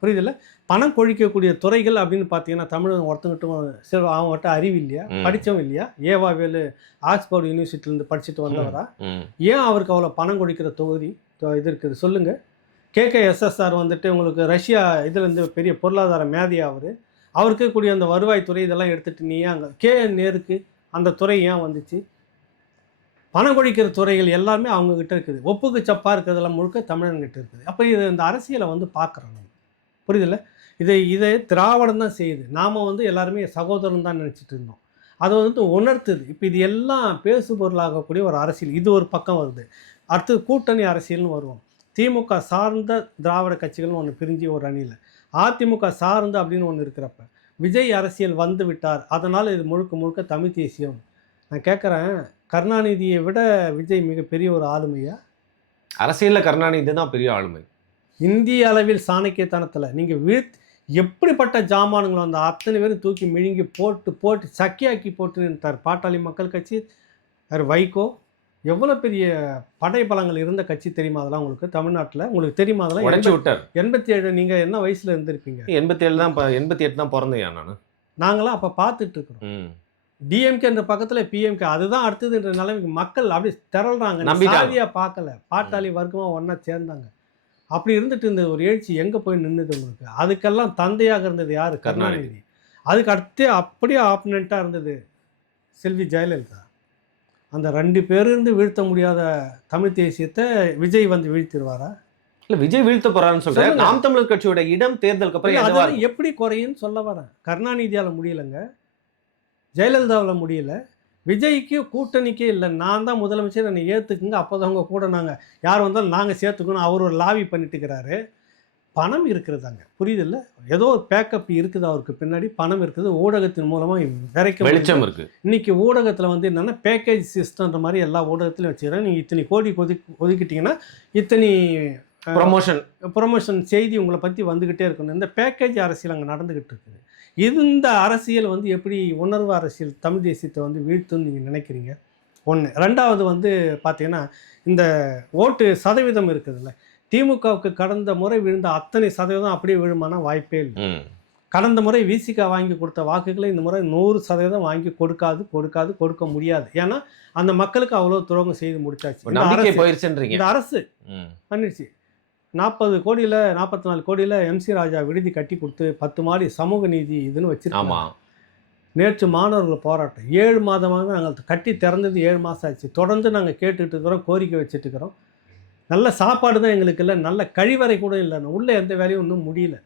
புரியுதில்ல? பணம் கொழிக்கக்கூடிய துறைகள் அப்படின்னு பார்த்தீங்கன்னா தமிழன் ஒருத்தங்கிட்டும் சில அவங்ககிட்ட அறிவு இல்லையா, படித்தவன் இல்லையா? ஏவாவேலு ஆக்ஸ்போர்ட் யூனிவர்சிட்டிலேருந்து படிச்சுட்டு வந்தவரா? ஏன் அவருக்கு அவ்வளோ பணம் கொழிக்கிற தொகுதி இது இருக்குது சொல்லுங்கள். KKSSR வந்துட்டு உங்களுக்கு ரஷ்யா இதுலேருந்து பெரிய பொருளாதார மேதி அவருக்கு கூடிய அந்த வருவாய்த்துறை இதெல்லாம் எடுத்துகிட்டு நீ ஏன் அங்கே KN நேருக்கு அந்த துறை ஏன் வந்துச்சு? பணம் கொழிக்கிற துறைகள் எல்லாமே அவங்கக்கிட்ட இருக்குது. ஒப்புக்கு சப்பாக இருக்கிறதெல்லாம் முழுக்க தமிழன்கிட்ட இருக்குது. அப்போ இது இந்த அரசியலை வந்து பார்க்குறோம் நம்ம. புரியுதில்ல? இதை திராவிடம் தான் செய்யுது. நாம் வந்து எல்லாருமே சகோதரன் தான் நினச்சிட்டு இருந்தோம். அதை வந்து உணர்த்துது. இப்போ இது எல்லாம் பேசுபொருளாகக்கூடிய ஒரு அரசியல் இது ஒரு பக்கம் வருது. அடுத்தது கூட்டணி அரசியல்னு வருவோம். திமுக சார்ந்த திராவிட கட்சிகள்னு ஒன்று பிரிஞ்சு ஒரு அணியில், அதிமுக சார்ந்து அப்படின்னு ஒன்று இருக்கிறப்ப விஜய் அரசியல் வந்து விட்டார், அதனால் இது முழுக்க தமிழ் தேசியம். நான் கேட்குறேன், கருணாநிதியை விட விஜய் மிகப்பெரிய ஒரு ஆளுமையா? அரசியலில் கருணாநிதி தான் பெரிய ஆளுமை. இந்திய அளவில் சாணக்கியத்தனத்தில் நீங்கள் எப்படிப்பட்ட ஜாமானுங்களும் அந்த அத்தனை பேரும் தூக்கி மிழுங்கி போட்டு சக்கியாக்கி போட்டுட்டார். பாட்டாளி மக்கள் கட்சி, வைகோ, எவ்வளோ பெரிய படைபலங்கள் இருந்த கட்சி தெரியுமா? அதெல்லாம் உங்களுக்கு தமிழ்நாட்டில் உங்களுக்கு தெரியுமா? அதெல்லாம் 87 நீங்கள் என்ன வயசில் இருந்திருப்பீங்க? 87 தான் 88 தான் பிறந்தேன் நான். நாங்களாம் அப்போ பார்த்துட்டு இருக்கிறோம். டிஎம்கேன்ற பக்கத்தில் பிஎம்கே, அதுதான் அடுத்ததுன்ற நிலைமைக்கு மக்கள் அப்படி திரள்றாங்க. சாதியாக பார்க்கல, பாட்டாளி வர்க்கமாக ஒன்றா சேர்ந்தாங்க. அப்படி இருந்துட்டு இருந்த ஒரு எழுச்சி எங்கே போய் நின்றுது உங்களுக்கு? அதுக்கெல்லாம் தந்தையாக இருந்தது யார்? கருணாநிதி. அதுக்கு அடுத்தே அப்படியே ஆப்பனண்ட்டாக இருந்தது செல்வி ஜெயலலிதா. அந்த 2 பேர் இருந்து வீழ்த்த முடியாத தமிழ் தேசியத்தை விஜய் வந்து வீழ்த்திடுவாரா? இல்ல விஜய் வீழ்த்த போறாருன்னு சொல்றேன். சொல்லுங்க. நாம் தமிழர் கட்சியோட இடம் தேர்தலுக்கு அப்புறம் எதுவா அதெல்லாம் இருக்கும்? எப்படி குறையும்னு சொல்ல வரேன். கருணாநிதியால முடியலங்க. ஜெயலலிதாவால முடியல. விஜய்க்கு கூட்டணிக்கே இல்ல. நான் தான் முதலமைச்சர், என்னை ஏத்துக்குங்க. அப்பதான் உங்க கூட நாங்க யார் வந்தாலும் நாங்க சேர்த்துக்கணும். அவர் ஒரு லாபி பண்ணிட்டு இருக்கிறாரு. பணம் இருக்கிறதாங்க. புரியுதுல்ல? ஏதோ ஒரு பேக்கப் இருக்குது அவருக்கு பின்னாடி. பணம் இருக்குது. ஊடகத்தின் மூலமா விரைக்க முடியுது. வெளிச்சம் இருக்கு. இன்னைக்கு ஊடகத்துல வந்து என்னன்னா பேக்கேஜ் சிஸ்டம்ன்ற மாதிரி எல்லா ஊடகத்திலும் வச்சுக்கிறேன். நீங்க இத்தனை கோடி ஒதுக்கிட்டீங்கன்னா இத்தனை ப்ரொமோஷன் செய்தி உங்களை பற்றி வந்துக்கிட்டே இருக்கணும். இந்த பேக்கேஜ் அரசியல் அங்கே நடந்துக்கிட்டு இருக்குது. இந்த அரசியல் வந்து எப்படி உணர்வு அரசியல் தமிழ் தேசியத்தை வந்து வீழ்த்துன்னு நீங்கள் நினைக்கிறீங்க? ஒன்று. ரெண்டாவது வந்து பார்த்தீங்கன்னா இந்த ஓட்டு சதவீதம் இருக்குதுல்ல, திமுகவுக்கு கடந்த முறை விழுந்த அத்தனை சதவீதம் அப்படியே விழுமானா வாய்ப்பே இல்லை. கடந்த முறை விசிகா வாங்கி கொடுத்த வாக்குகளை இந்த முறை 100% வாங்கி கொடுக்க முடியாது. ஏன்னா அந்த மக்களுக்கு அவ்வளோ துரோகம் செய்து முடிச்சாச்சு. இந்த அரசு பண்ணிடுச்சு. 40 கோடியில் 44 கோடியில் எம்சி ராஜா விடுதி கட்டி கொடுத்து 10 மாடி சமூக நீதி இதுன்னு வச்சுருக்காங்க. நேற்று மாணவர்கள் போராட்டம் 7 மாதமாக நாங்கள் கட்டி திறந்தது 7 மாதம் ஆச்சு. தொடர்ந்து நாங்கள் கேட்டுக்கிட்டு இருக்கிறோம், கோரிக்கை வச்சுட்டு இருக்கிறோம். நல்ல சாப்பாடு தான் எங்களுக்கு இல்லை, நல்ல கழிவறை கூட இல்லைன்னு. உள்ளே எந்த வேலையும் இன்னும் முடியல.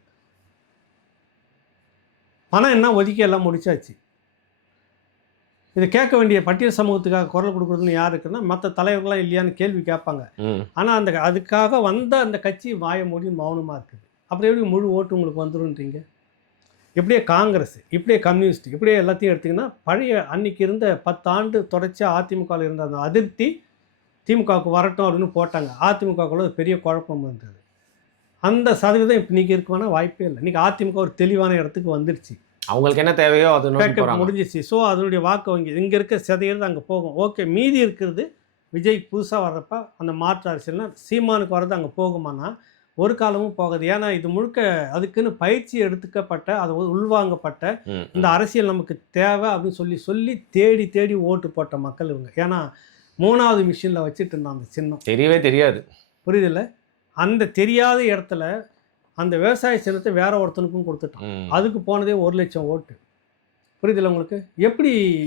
பணம் என்ன ஒதுக்கி எல்லாம் முடிச்சாச்சு. இதை கேட்க வேண்டிய பட்டியல் சமூகத்துக்காக குரல் கொடுக்குறதுன்னு யார் இருக்குன்னா மற்ற தலைவர்களாம் இல்லையான்னு கேள்வி கேட்பாங்க. ஆனால் அதுக்காக வந்த அந்த கட்சி வாய மூடி மௌனமாக இருக்குது. அப்புறம் எப்படி முழு ஓட்டு உங்களுக்கு வந்துருன்றீங்க? இப்படியே காங்கிரஸ், இப்படியே கம்யூனிஸ்ட், இப்படியே எல்லாத்தையும் எடுத்திங்கன்னா பழைய அன்னைக்கு இருந்த 10 ஆண்டு தொடர்ச்சியாக அதிமுகவில் இருந்த அந்த அதிருப்தி திமுகவுக்கு வரட்டும் அப்படின்னு போட்டாங்க. அதிமுகவுக்குள்ள ஒரு பெரிய குழப்பம் இருந்தது. அந்த சதவீதம் இப்போ இன்றைக்கி இருக்குமானா வாய்ப்பே இல்லை. இன்றைக்கி அதிமுக ஒரு தெளிவான இடத்துக்கு வந்துருச்சு. அவங்களுக்கு என்ன தேவையோ அது முடிஞ்சிச்சு. ஸோ அதனுடைய வாக்கு வங்கி இங்கே இருக்க சதவீதம் அங்கே போகும். ஓகே, மீதி இருக்கிறது விஜய் புதுசாக வர்றப்ப அந்த மாற்று அரசியல்னா சீமானுக்கு வர்றது அங்கே போகுமானா ஒரு காலமும் போகாது. ஏன்னா இது முழுக்க அதுக்குன்னு பயிற்சி எடுத்துக்கப்பட்ட, அது உள்வாங்கப்பட்ட இந்த அரசியல் நமக்கு தேவை அப்படின்னு சொல்லி தேடி ஓட்டு போட்ட மக்கள் இவங்க. ஏன்னா 3வது மிஷினில் வச்சுட்டு இருந்தான் அந்த சின்னம். தெரியவே தெரியாது. புரியுதில்ல? அந்த தெரியாத இடத்துல அந்த விவசாய சின்னத்தை வேற ஒருத்தனுக்கும் கொடுத்துட்டான். அதுக்கு போனதே 1 லட்சம் ஓட்டு. புரியுதில்ல உங்களுக்கு?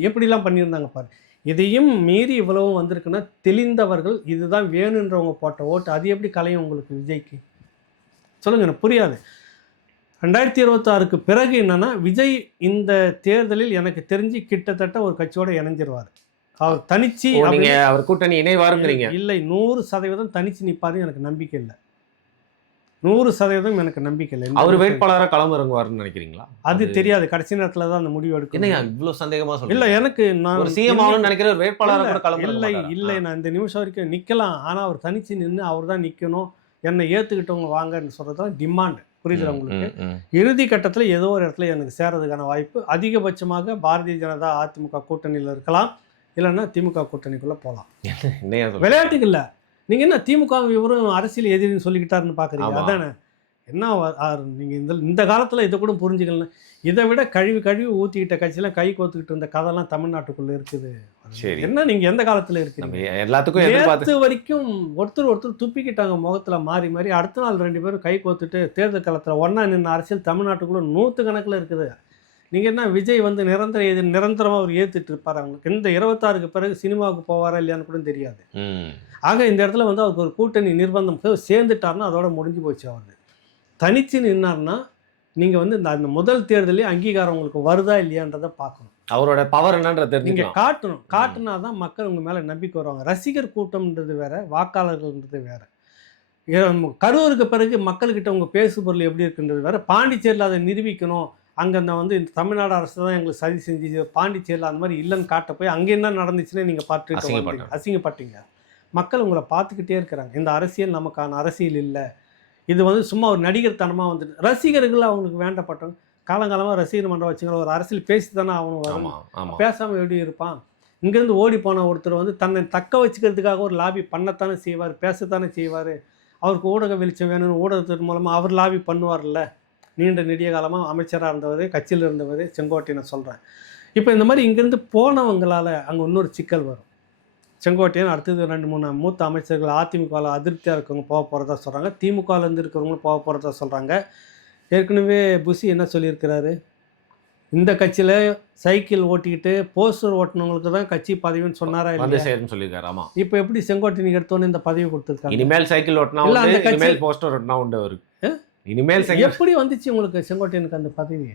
எப்படிலாம் பண்ணியிருந்தாங்க பாரு. இதையும் மீறி இவ்வளவும் வந்திருக்குன்னா தெளிந்தவர்கள் இதுதான் வேணுன்றவங்க போட்ட ஓட்டு. அது எப்படி கலையும் உங்களுக்கு விஜய்க்கு? சொல்லுங்க, எனக்கு புரியாது. 2026க்கு பிறகு என்னன்னா விஜய் இந்த தேர்தலில் எனக்கு தெரிஞ்சு கிட்டத்தட்ட ஒரு கட்சியோட இணைஞ்சிருவார். அவர் தனிச்சு அவர் கூட்டணி இணைவாருங்கிறீங்க? இல்லை, 100% தனிச்சு நிற்பாருன்னு எனக்கு நம்பிக்கை இல்லை. 100% எனக்கு நம்பிக்கை இல்லை. அவர் வேட்பாளராக களம் இறங்குவார்னு நினைக்கிறீங்களா? அது தெரியாது. கடைசி நேரத்தில் தான் அந்த முடிவு எடுக்கும். இவ்வளோ சந்தேகமாக சொல்லுங்க. இல்லை, எனக்கு நான் சிஎம் ஆகணும்னு நினைக்கிற ஒரு வேட்பாளராக கூட களம் இல்லை, நான் இந்த நிமிஷம் வரைக்கும் நிற்கலாம். ஆனால் அவர் தனிச்சு நின்று அவர் தான் நிற்கணும், என்னை ஏற்றுக்கிட்டவங்க வாங்கன்னு சொல்கிறது தான் டிமாண்ட். புரியுது உங்களுக்கு? இறுதி கட்டத்தில் ஏதோ ஒரு இடத்துல எனக்கு சேரதுக்கான வாய்ப்பு அதிகபட்சமாக பாரதிய ஜனதா அதிமுக கூட்டணியில் இருக்கலாம், இல்லைன்னா திமுக கூட்டணிக்குள்ளே போகலாம். விளையாட்டுக்கு இல்லை. நீங்கள் என்ன திமுக இவரும் அரசியல் எதிரின்னு சொல்லிக்கிட்டாருன்னு பார்க்குறீங்க? அதானே என்ன? நீங்கள் இந்த காலத்தில் இதை கூட புரிஞ்சுக்கலாம். இதை விட கழுவி ஊற்றிக்கிட்ட கட்சியெல்லாம் கை கோத்துக்கிட்டு இருந்த கதைலாம் தமிழ்நாட்டுக்குள்ளே இருக்குது. என்ன நீங்கள் எந்த காலத்தில் இருக்கீங்க? எல்லாத்துக்கும் நேற்று வரைக்கும் ஒருத்தர் துப்பிக்கிட்டாங்க முகத்தில் மாறி. அடுத்த நாள் 2 பேரும் கை கோத்துட்டு தேர்தல் காலத்தில் ஒன்றா நின்று அரசியல் தமிழ்நாட்டுக்குள்ளே 100 கணக்கில் இருக்குது. நீங்கள் என்ன விஜய் வந்து நிரந்தரமாக அவர் ஏற்றுட்டு இருப்பார். அவங்களுக்கு இந்த 26க்கு பிறகு சினிமாவுக்கு போவாரா இல்லையான்னு கூட தெரியாது. ஆக இந்த இடத்துல வந்து அவருக்கு ஒரு கூட்டணி நிர்பந்தம் சேர்ந்துட்டார்னா அதோட முடிஞ்சு போச்சு. அவர் தனிச்சு நின்னார்னா நீங்கள் வந்து அந்த முதல் தேர்தலே அங்கீகாரம் உங்களுக்கு வருதா இல்லையான்றதை பார்க்கணும். அவரோட பவர் என்னன்றதை நீங்கள் காட்டுனா தான் மக்கள் உங்கள் மேலே நம்பிக்கை வருவாங்க. ரசிகர் கூட்டம்ன்றது வேற, வாக்காளர்கள்ன்றது வேற. கரூருக்கு பிறகு மக்கள்கிட்ட உங்கள் பேசுபொருள் எப்படி இருக்குன்றது வேற. பாண்டிச்சேரியில் அதை நிரூபிக்கணும். அங்கே வந்து இந்த தமிழ்நாடு அரசு தான் எங்களுக்கு சதி செஞ்சு, பாண்டிச்சேரியில் அந்த மாதிரி இல்லைன்னு காட்ட போய் அங்கே என்ன நடந்துச்சுன்னு நீங்கள் பார்த்துட்டு அசிங்கப்பட்டீங்க. மக்கள் உங்களை பார்த்துக்கிட்டே இருக்கிறாங்க. இந்த அரசியல் நமக்கான அரசியல் இல்லை, இது வந்து சும்மா ஒரு நடிகர் தனமாக வந்துட்டு ரசிகர்கள் அவங்களுக்கு வேண்டப்பட்டவங்க. காலங்காலமாக ரசிகர் மன்றம் வச்சுங்களா, ஒரு அரசியல் பேசி தானே அவனும் பேசாமல் எப்படி இருப்பான்? இங்கேருந்து ஓடி போன ஒருத்தர் வந்து தன்னை தக்க வச்சுக்கிறதுக்காக ஒரு லாபி பண்ணத்தானே செய்வார், பேசத்தானே செய்வார். அவருக்கு ஊடக வெளிச்சம் வேணும்னு ஊடகத்தின் மூலமாக அவர் லாபி பண்ணுவார்ல. நீண்ட நெடிய காலமாக அமைச்சராக இருந்தவர், கட்சியில் இருந்தவர் செங்கோட்டையை நான் சொல்கிறேன். இப்போ இந்த மாதிரி இங்கேருந்து போனவங்களால் அங்கே இன்னொரு சிக்கல் வரும். செங்கோட்டையன் அடுத்தது 2-3 மூத்த அமைச்சர்கள் அதிமுகவில் அதிருப்தியாக இருக்கவங்க போக போகிறதா சொல்கிறாங்க, திமுகவிலேருந்து இருக்கிறவங்களும் போக போகிறதா சொல்கிறாங்க. ஏற்கனவே புஷி என்ன சொல்லியிருக்கிறாரு? இந்த கட்சியில் சைக்கிள் ஓட்டிக்கிட்டு போஸ்டர் ஓட்டினவங்களுக்கு தான் கட்சி பதவின்னு சொன்னாரா வந்து இல்லையா? சேருன்னு சொல்லியிருக்காரு. ஆமா, இப்போ எப்படி செங்கோட்டையன் எடுத்தோன்னு இந்த பதவி கொடுத்துருக்காங்க? இனிமேல் சைக்கிள் ஓட்டினா இல்ல, உண்டு, அந்த கட்சி- இனிமேல் போஸ்டர் ஓட்டினா உண்டு அவருக்கு. இனிமேல் சைக்கிள் எப்படி வந்துச்சு உங்களுக்கு செங்கோட்டையனுக்கு அந்த பதவி?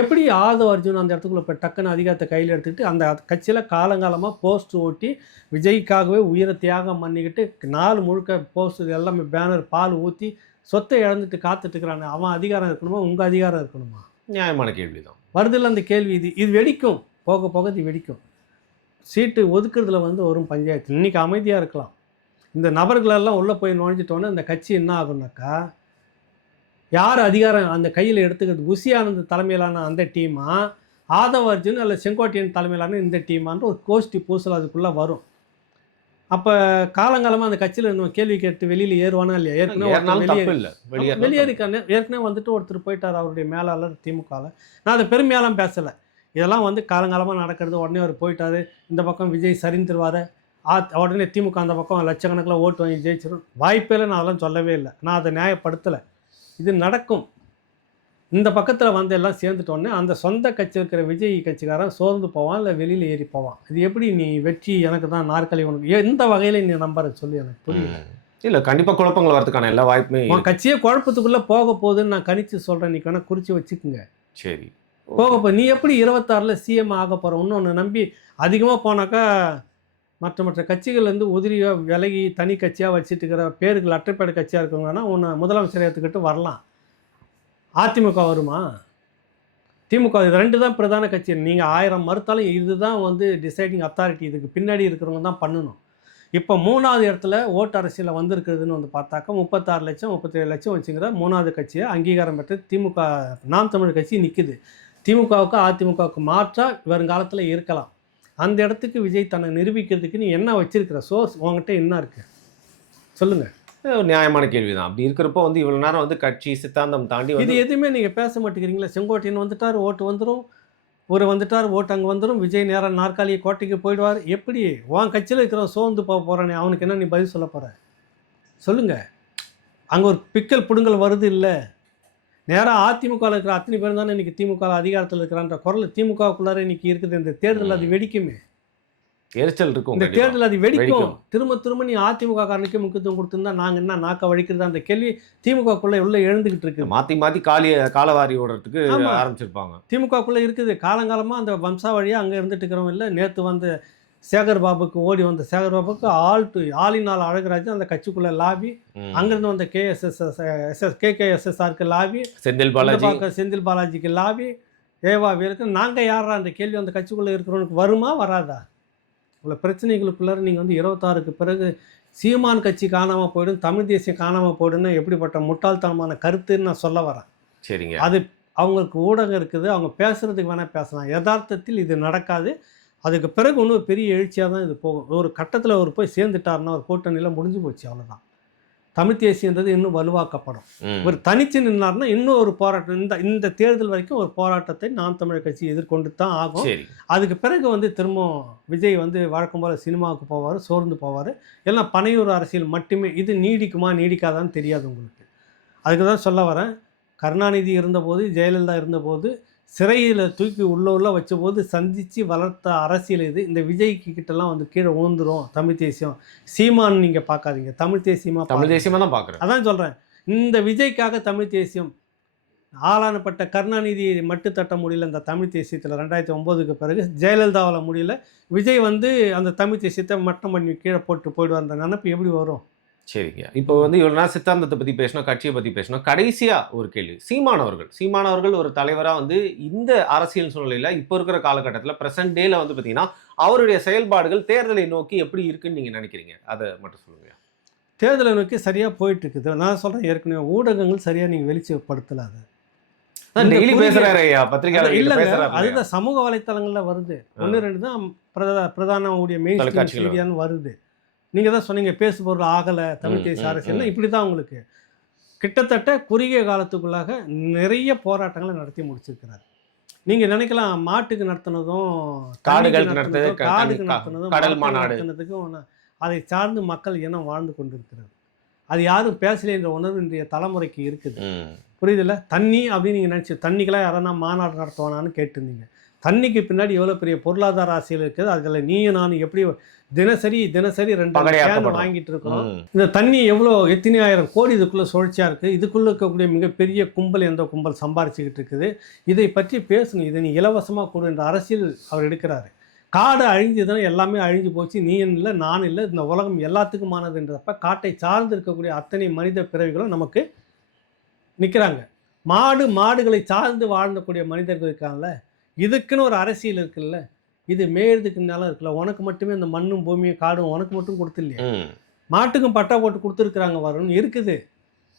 எப்படி ஆதவ அர்ஜுன் அந்த இடத்துக்குள்ள இப்போ டக்குன்னு அதிகாரத்தை கையில் எடுத்துக்கிட்டு அந்த கட்சியில் காலங்காலமாக போஸ்ட் ஓட்டி விஜய்க்காகவே உயிரை தியாகம் பண்ணிக்கிட்டு நாள் முழுக்க போஸ்டர் எல்லாமே பேனர் பால் ஊற்றி சொத்தை இழந்துட்டு காத்துட்டு இருக்கிறாங்க. அவன் அதிகாரம் இருக்கணுமா, உங்கள் அதிகாரம் இருக்கணுமா? நியாயமான கேள்விதான். வருதில்ல அந்த கேள்வி. இது வெடிக்கும், போக போக இது வெடிக்கும். சீட்டு ஒதுக்குறதுல வந்து வரும் பஞ்சாயத்து. இன்றைக்கி அமைதியாக இருக்கலாம். இந்த நபர்களெல்லாம் உள்ளே போய் நுழைஞ்சிட்டோன்னே அந்த கட்சி என்ன ஆகுனாக்கா, யார் அதிகாரம் அந்த கையில் எடுத்துக்கிறது, புஷி ஆனந்த் தலைமையிலான அந்த டீமா, ஆதவ அர்ஜுன் அல்ல செங்கோட்டையன் தலைமையிலான இந்த டீமான்ற ஒரு கோஷ்டி பூசல் அதுக்குள்ளே வரும். அப்போ காலங்காலமாக அந்த கட்சியில் நம்ம கேள்வி கேட்டு வெளியில் ஏறுவானா இல்லையா? ஏறினாலும் தப்பு இல்லை, வெளியேறிக்கான ஏற்கனவே வந்துட்டு ஒருத்தர் போயிட்டார், அவருடைய மேலாளர் திமுகவில். நான் அதை பெருமையாலாம் பேசலை. இதெல்லாம் வந்து காலங்காலமாக நடக்கிறது. உடனே அவர் போயிட்டார், இந்த பக்கம் விஜய் சரிந்துருவார், உடனே திமுக அந்த பக்கம் லட்சக்கணக்கில் ஓட்டு வாங்கி ஜெயிச்சிடும். வாய்ப்பே இல்லை, நான் அதெல்லாம் சொல்லவே இல்லை. நான் அதை நியாயப்படுத்தலை. இது நடக்கும். இந்த பக்கத்தில் வந்து எல்லாம் சேர்ந்துட்டோன்னே அந்த சொந்த கட்சி இருக்கிற விஜய் கட்சிக்காரன் சோர்ந்து போவான், இல்லை வெளியில் ஏறி போவான். இது எப்படி நீ வெற்றி எனக்கு தான் நாற்காலி உனக்கு எந்த வகையில் நீ நம்புற சொல்லி எனக்கு புரியல. இல்லை, கண்டிப்பாக குழப்பங்கள் வரதுக்கான எல்லா வாய்ப்புமே. உன் கட்சியே குழப்பத்துக்குள்ளே போக போகுதுன்னு நான் கணிச்சு சொல்கிறேன். நீ வேணால் குறித்து வச்சுக்குங்க. சரி, போக நீ எப்படி 26 சிஎம் ஆக போகிற? இன்னொன்று நம்பி அதிகமாக போனாக்கா மற்ற கட்சிகள்லேருந்து உதிரியாக விலகி தனி கட்சியாக வச்சுட்டு இருக்கிற பேருக்கு அட்டைப்பேடு கட்சியாக இருக்கவங்கன்னா உன்னை முதலமைச்சர் ஏற்றுக்கிட்டு வரலாம். அதிமுக வருமா? திமுக இது 2 தான் பிரதான கட்சி. நீங்கள் 1000 மறுத்தாலும் இதுதான் வந்து டிசைடிங் அத்தாரிட்டி. இதுக்கு பின்னாடி இருக்கிறவங்க தான் பண்ணணும். இப்போ 3வது இடத்துல ஓட்டு அரசியலில் வந்திருக்கிறதுன்னு வந்து பார்த்தாக்கா 36 லட்சம் 37 லட்சம் வச்சுங்கிற 3வது கட்சியை அங்கீகாரம் பெற்று திமுக நாம் தமிழ் கட்சி நிற்குது. திமுகவுக்கு அதிமுகவுக்கு மாற்றாக வருங்காலத்தில் இருக்கலாம். அந்த இடத்துக்கு விஜய் தன்னை நிரூபிக்கிறதுக்கு நீ என்ன வச்சிருக்கிற சோர்ஸ் உங்ககிட்ட என்ன இருக்கு சொல்லுங்கள். ஒரு நியாயமான கேள்வி தான். அப்படி இருக்கிறப்போ வந்து இவ்வளோ நேரம் வந்து கட்சி சித்தாந்தம் தாண்டி இது எதுவுமே நீங்கள் பேச மாட்டேங்கிறீங்களா? செங்கோட்டையன் வந்துட்டார், ஓட்டு வந்துடும். ஒரு வந்துட்டார், ஓட்டு அங்கே வந்துடும். விஜய் நேரம் நாற்காலியை கோட்டைக்கு போயிடுவார். எப்படி உன் கட்சியில் இருக்கிறவன் சோர்ந்து போக போகிறானே, அவனுக்கு என்ன நீ பதில் சொல்ல போகிற சொல்லுங்கள். அங்கே ஒரு பிக்கல் புடுங்கல் வருது இல்லை? நேராக அதிமுகவில் இருக்கிற அத்தனை பேர் தானே இன்றைக்கி திமுக அதிகாரத்தில் இருக்கிறான்ற குரல் திமுகவுக்குள்ளார இன்றைக்கி இருக்குது. இந்த தேர்தல் அது வெடிக்குமே, எரிச்சல் இருக்கும். இந்த தேர்தல் அது வெடிக்கும். திரும்ப நீ அதிமுக காரனுக்கே முக்கியத்துவம் கொடுத்துருந்தா நாங்கள் என்ன நாக்க வழிக்கிறது? அந்த கேள்வி திமுகக்குள்ளே உள்ள எழுந்துக்கிட்டு இருக்கு. மாற்றி காலவாரி ஓடுறதுக்கு ஆரம்பிச்சிருப்பாங்க. திமுகக்குள்ளே இருக்குது. காலங்காலமாக அந்த வம்சாவழியாக அங்கே இருந்துட்டு இருக்கிறவங்க இல்லை. நேற்று வந்து சேகர் பாபுக்கு ஓடி வந்த சேகர் பாபுக்கு ஆளினால் அழகராஜன் அந்த கட்சிக்குள்ளே லாபி, அங்கேருந்து வந்த கேகேஎஸ்எஸ்ஆருக்கு லாபி, செந்தில் பாலாஜிக்கு லாபி, ஏவா வீருக்கு. நாங்கள் யாரா அந்த கேள்வி அந்த கட்சிக்குள்ளே இருக்கிறவனுக்கு வருமா வராதா? உள்ள பிரச்சனைகளுக்குள்ளார நீங்கள் வந்து 26க்கு பிறகு சீமான் கட்சி காணாமல் போயிடும், தமிழ் தேசியம் காணாமல் போயிடும்னா எப்படிப்பட்ட முட்டாள்தனமான கருத்துன்னு நான் சொல்ல வரேன். சரிங்க, அது அவங்களுக்கு ஊடகம் இருக்குது, அவங்க பேசுகிறதுக்கு வேணால் பேசலாம். யதார்த்தத்தில் இது நடக்காது. அதுக்கு பிறகு இன்னும் பெரிய எழுச்சியாக தான் இது போகும். ஒரு கட்டத்தில் அவர் போய் சேர்ந்துட்டாருன்னா ஒரு கூட்டணியில் முடிஞ்சு போச்சு, அவ்வளோதான். தமிழ் தேசியன்றது இன்னும் வலுவாக்கப்படும். ஒரு தனிச்சு நின்னார்னா இன்னும் ஒரு போராட்டம். இந்த தேர்தல் வரைக்கும் ஒரு போராட்டத்தை நாம் தமிழர் கட்சி எதிர்கொண்டு தான் ஆகும். அதுக்கு பிறகு வந்து திரும்ப விஜய் வந்து வழக்கம் போல் சினிமாவுக்கு போவார், சோர்ந்து போவார். எல்லாம் பனையூர் அரசியல் மட்டுமே. இது நீடிக்குமா நீடிக்காதான்னு தெரியாது உங்களுக்கு. அதுக்கு தான் சொல்ல வரேன். கருணாநிதி இருந்தபோது, ஜெயலலிதா இருந்தபோது, சிறையில் தூக்கி உள்ள வச்சபோது சந்தித்து வளர்த்த அரசியல் இது. இந்த விஜய்க்கு கிட்டலாம் வந்து கீழே விழுந்துரும் தமிழ் தேசியம். சீமான் நீங்கள் பார்க்காதீங்க, தமிழ் தேசியமாக தான் பார்க்குறேன். அதான் சொல்கிறேன். இந்த விஜய்க்காக தமிழ் தேசியம் ஆளானப்பட்ட கருணாநிதியை மட்டு தட்ட முடியல. இந்த தமிழ் தேசியத்தில் 2009க்கு பிறகு ஜெயலலிதாவில் முடியல. விஜய் வந்து அந்த தமிழ் தேசியத்தை மட்டம் பண்ணி கீழே போட்டு போயிடுவார். அந்த நினைப்பு எப்படி வரும்? சரிங்க, இப்போ வந்து இவ்வளோ நேரம் சித்தாந்தத்தை பற்றி பேசணும், கட்சியை பற்றி பேசணும். கடைசியாக ஒரு கேள்வி. சீமானவர்கள் ஒரு தலைவராக வந்து இந்த அரசியல் சூழ்நிலையில் இப்போ இருக்கிற காலகட்டத்தில் ப்ரெசன்ட் டேல வந்து பார்த்தீங்கன்னா அவருடைய செயல்பாடுகள் தேர்தலை நோக்கி எப்படி இருக்குன்னு நீங்கள் நினைக்கிறீங்க? அதை மட்டும் சொல்லுங்கள். தேர்தலை நோக்கி சரியாக போயிட்டு இருக்குது. நான் சொல்கிறேன், ஏற்கனவே ஊடகங்கள் சரியாக நீங்கள் வெளிச்சப்படுத்தலை. அது டெய்லி பேசுகிறாரு ஐயா, பத்திரிகையாளர் இல்லைங்க, அதுதான் சமூக வலைத்தளங்களில் வருது. 1-2 தான் பிரதான மெயின் மீடியான்னு வருது. நீங்கள் தான் சொன்னீங்க பேசுபொருள் ஆகலை தமிழ் தேசிய அரசியல்னா. இப்படி தான் உங்களுக்கு கிட்டத்தட்ட குறுகிய காலத்துக்குள்ளாக நிறைய போராட்டங்களை நடத்தி முடிச்சிருக்கிறார். நீங்கள் நினைக்கலாம் மாட்டுக்கு நடத்தினதும் காடுகளுக்கு நடத்தினதும் நடத்தினதுக்கும் அதை சார்ந்து மக்கள் இனம் வாழ்ந்து கொண்டிருக்கிறது. அது யாரும் பேசலை என்ற உணர்வு இன்றைய தலைமுறைக்கு இருக்குது. புரியுதுல்ல? தண்ணி அப்படின்னு நீங்கள் நினச்சி தண்ணிக்கெல்லாம் யாரன்னா மாநாடு நடத்துவானான்னு கேட்டிருந்தீங்க. தண்ணிக்கு பின்னாடி எவ்வளோ பெரிய பொருளாதார அரசியல் இருக்குது. அதில் நீயும் நானும் எப்படி தினசரி 2 கேன் வாங்கிட்டு இருக்கிறோம். இந்த தண்ணி எவ்வளோ எத்தனை ஆயிரம் கோடி இதுக்குள்ளே சுழற்சியாக இருக்குது. இதுக்குள்ளே இருக்கக்கூடிய மிகப்பெரிய கும்பல் எந்த கும்பல் சம்பாரிச்சுக்கிட்டு இருக்குது. இதை பற்றி பேசணும். இதை நீ இலவசமாக கொடு என்ற அரசியல் அவர் எடுக்கிறாரு. காடு அழிஞ்சதுன்னா எல்லாமே அழிஞ்சு போச்சு. நீ இல்லை, நான் இல்லை, இந்த உலகம் எல்லாத்துக்குமானதுன்றப்ப காட்டை சார்ந்து இருக்கக்கூடிய அத்தனை மனித பிறவிகளும் நமக்கு நிற்கிறாங்க. மாடுகளை சார்ந்து வாழ்ந்தக்கூடிய மனிதர்கள் இருக்காங்கல்ல, இதுக்குன்னு ஒரு அரசியல் இருக்குல்ல. இது மேயறதுக்கு நிலம் இருக்குல்ல, உனக்கு மட்டுமே இந்த மண்ணும் பூமியும் காடும் உனக்கு மட்டும் கொடுத்துலையே. மாட்டுக்கும் பட்டா போட்டு கொடுத்துருக்குறாங்க, வரணும் இருக்குது.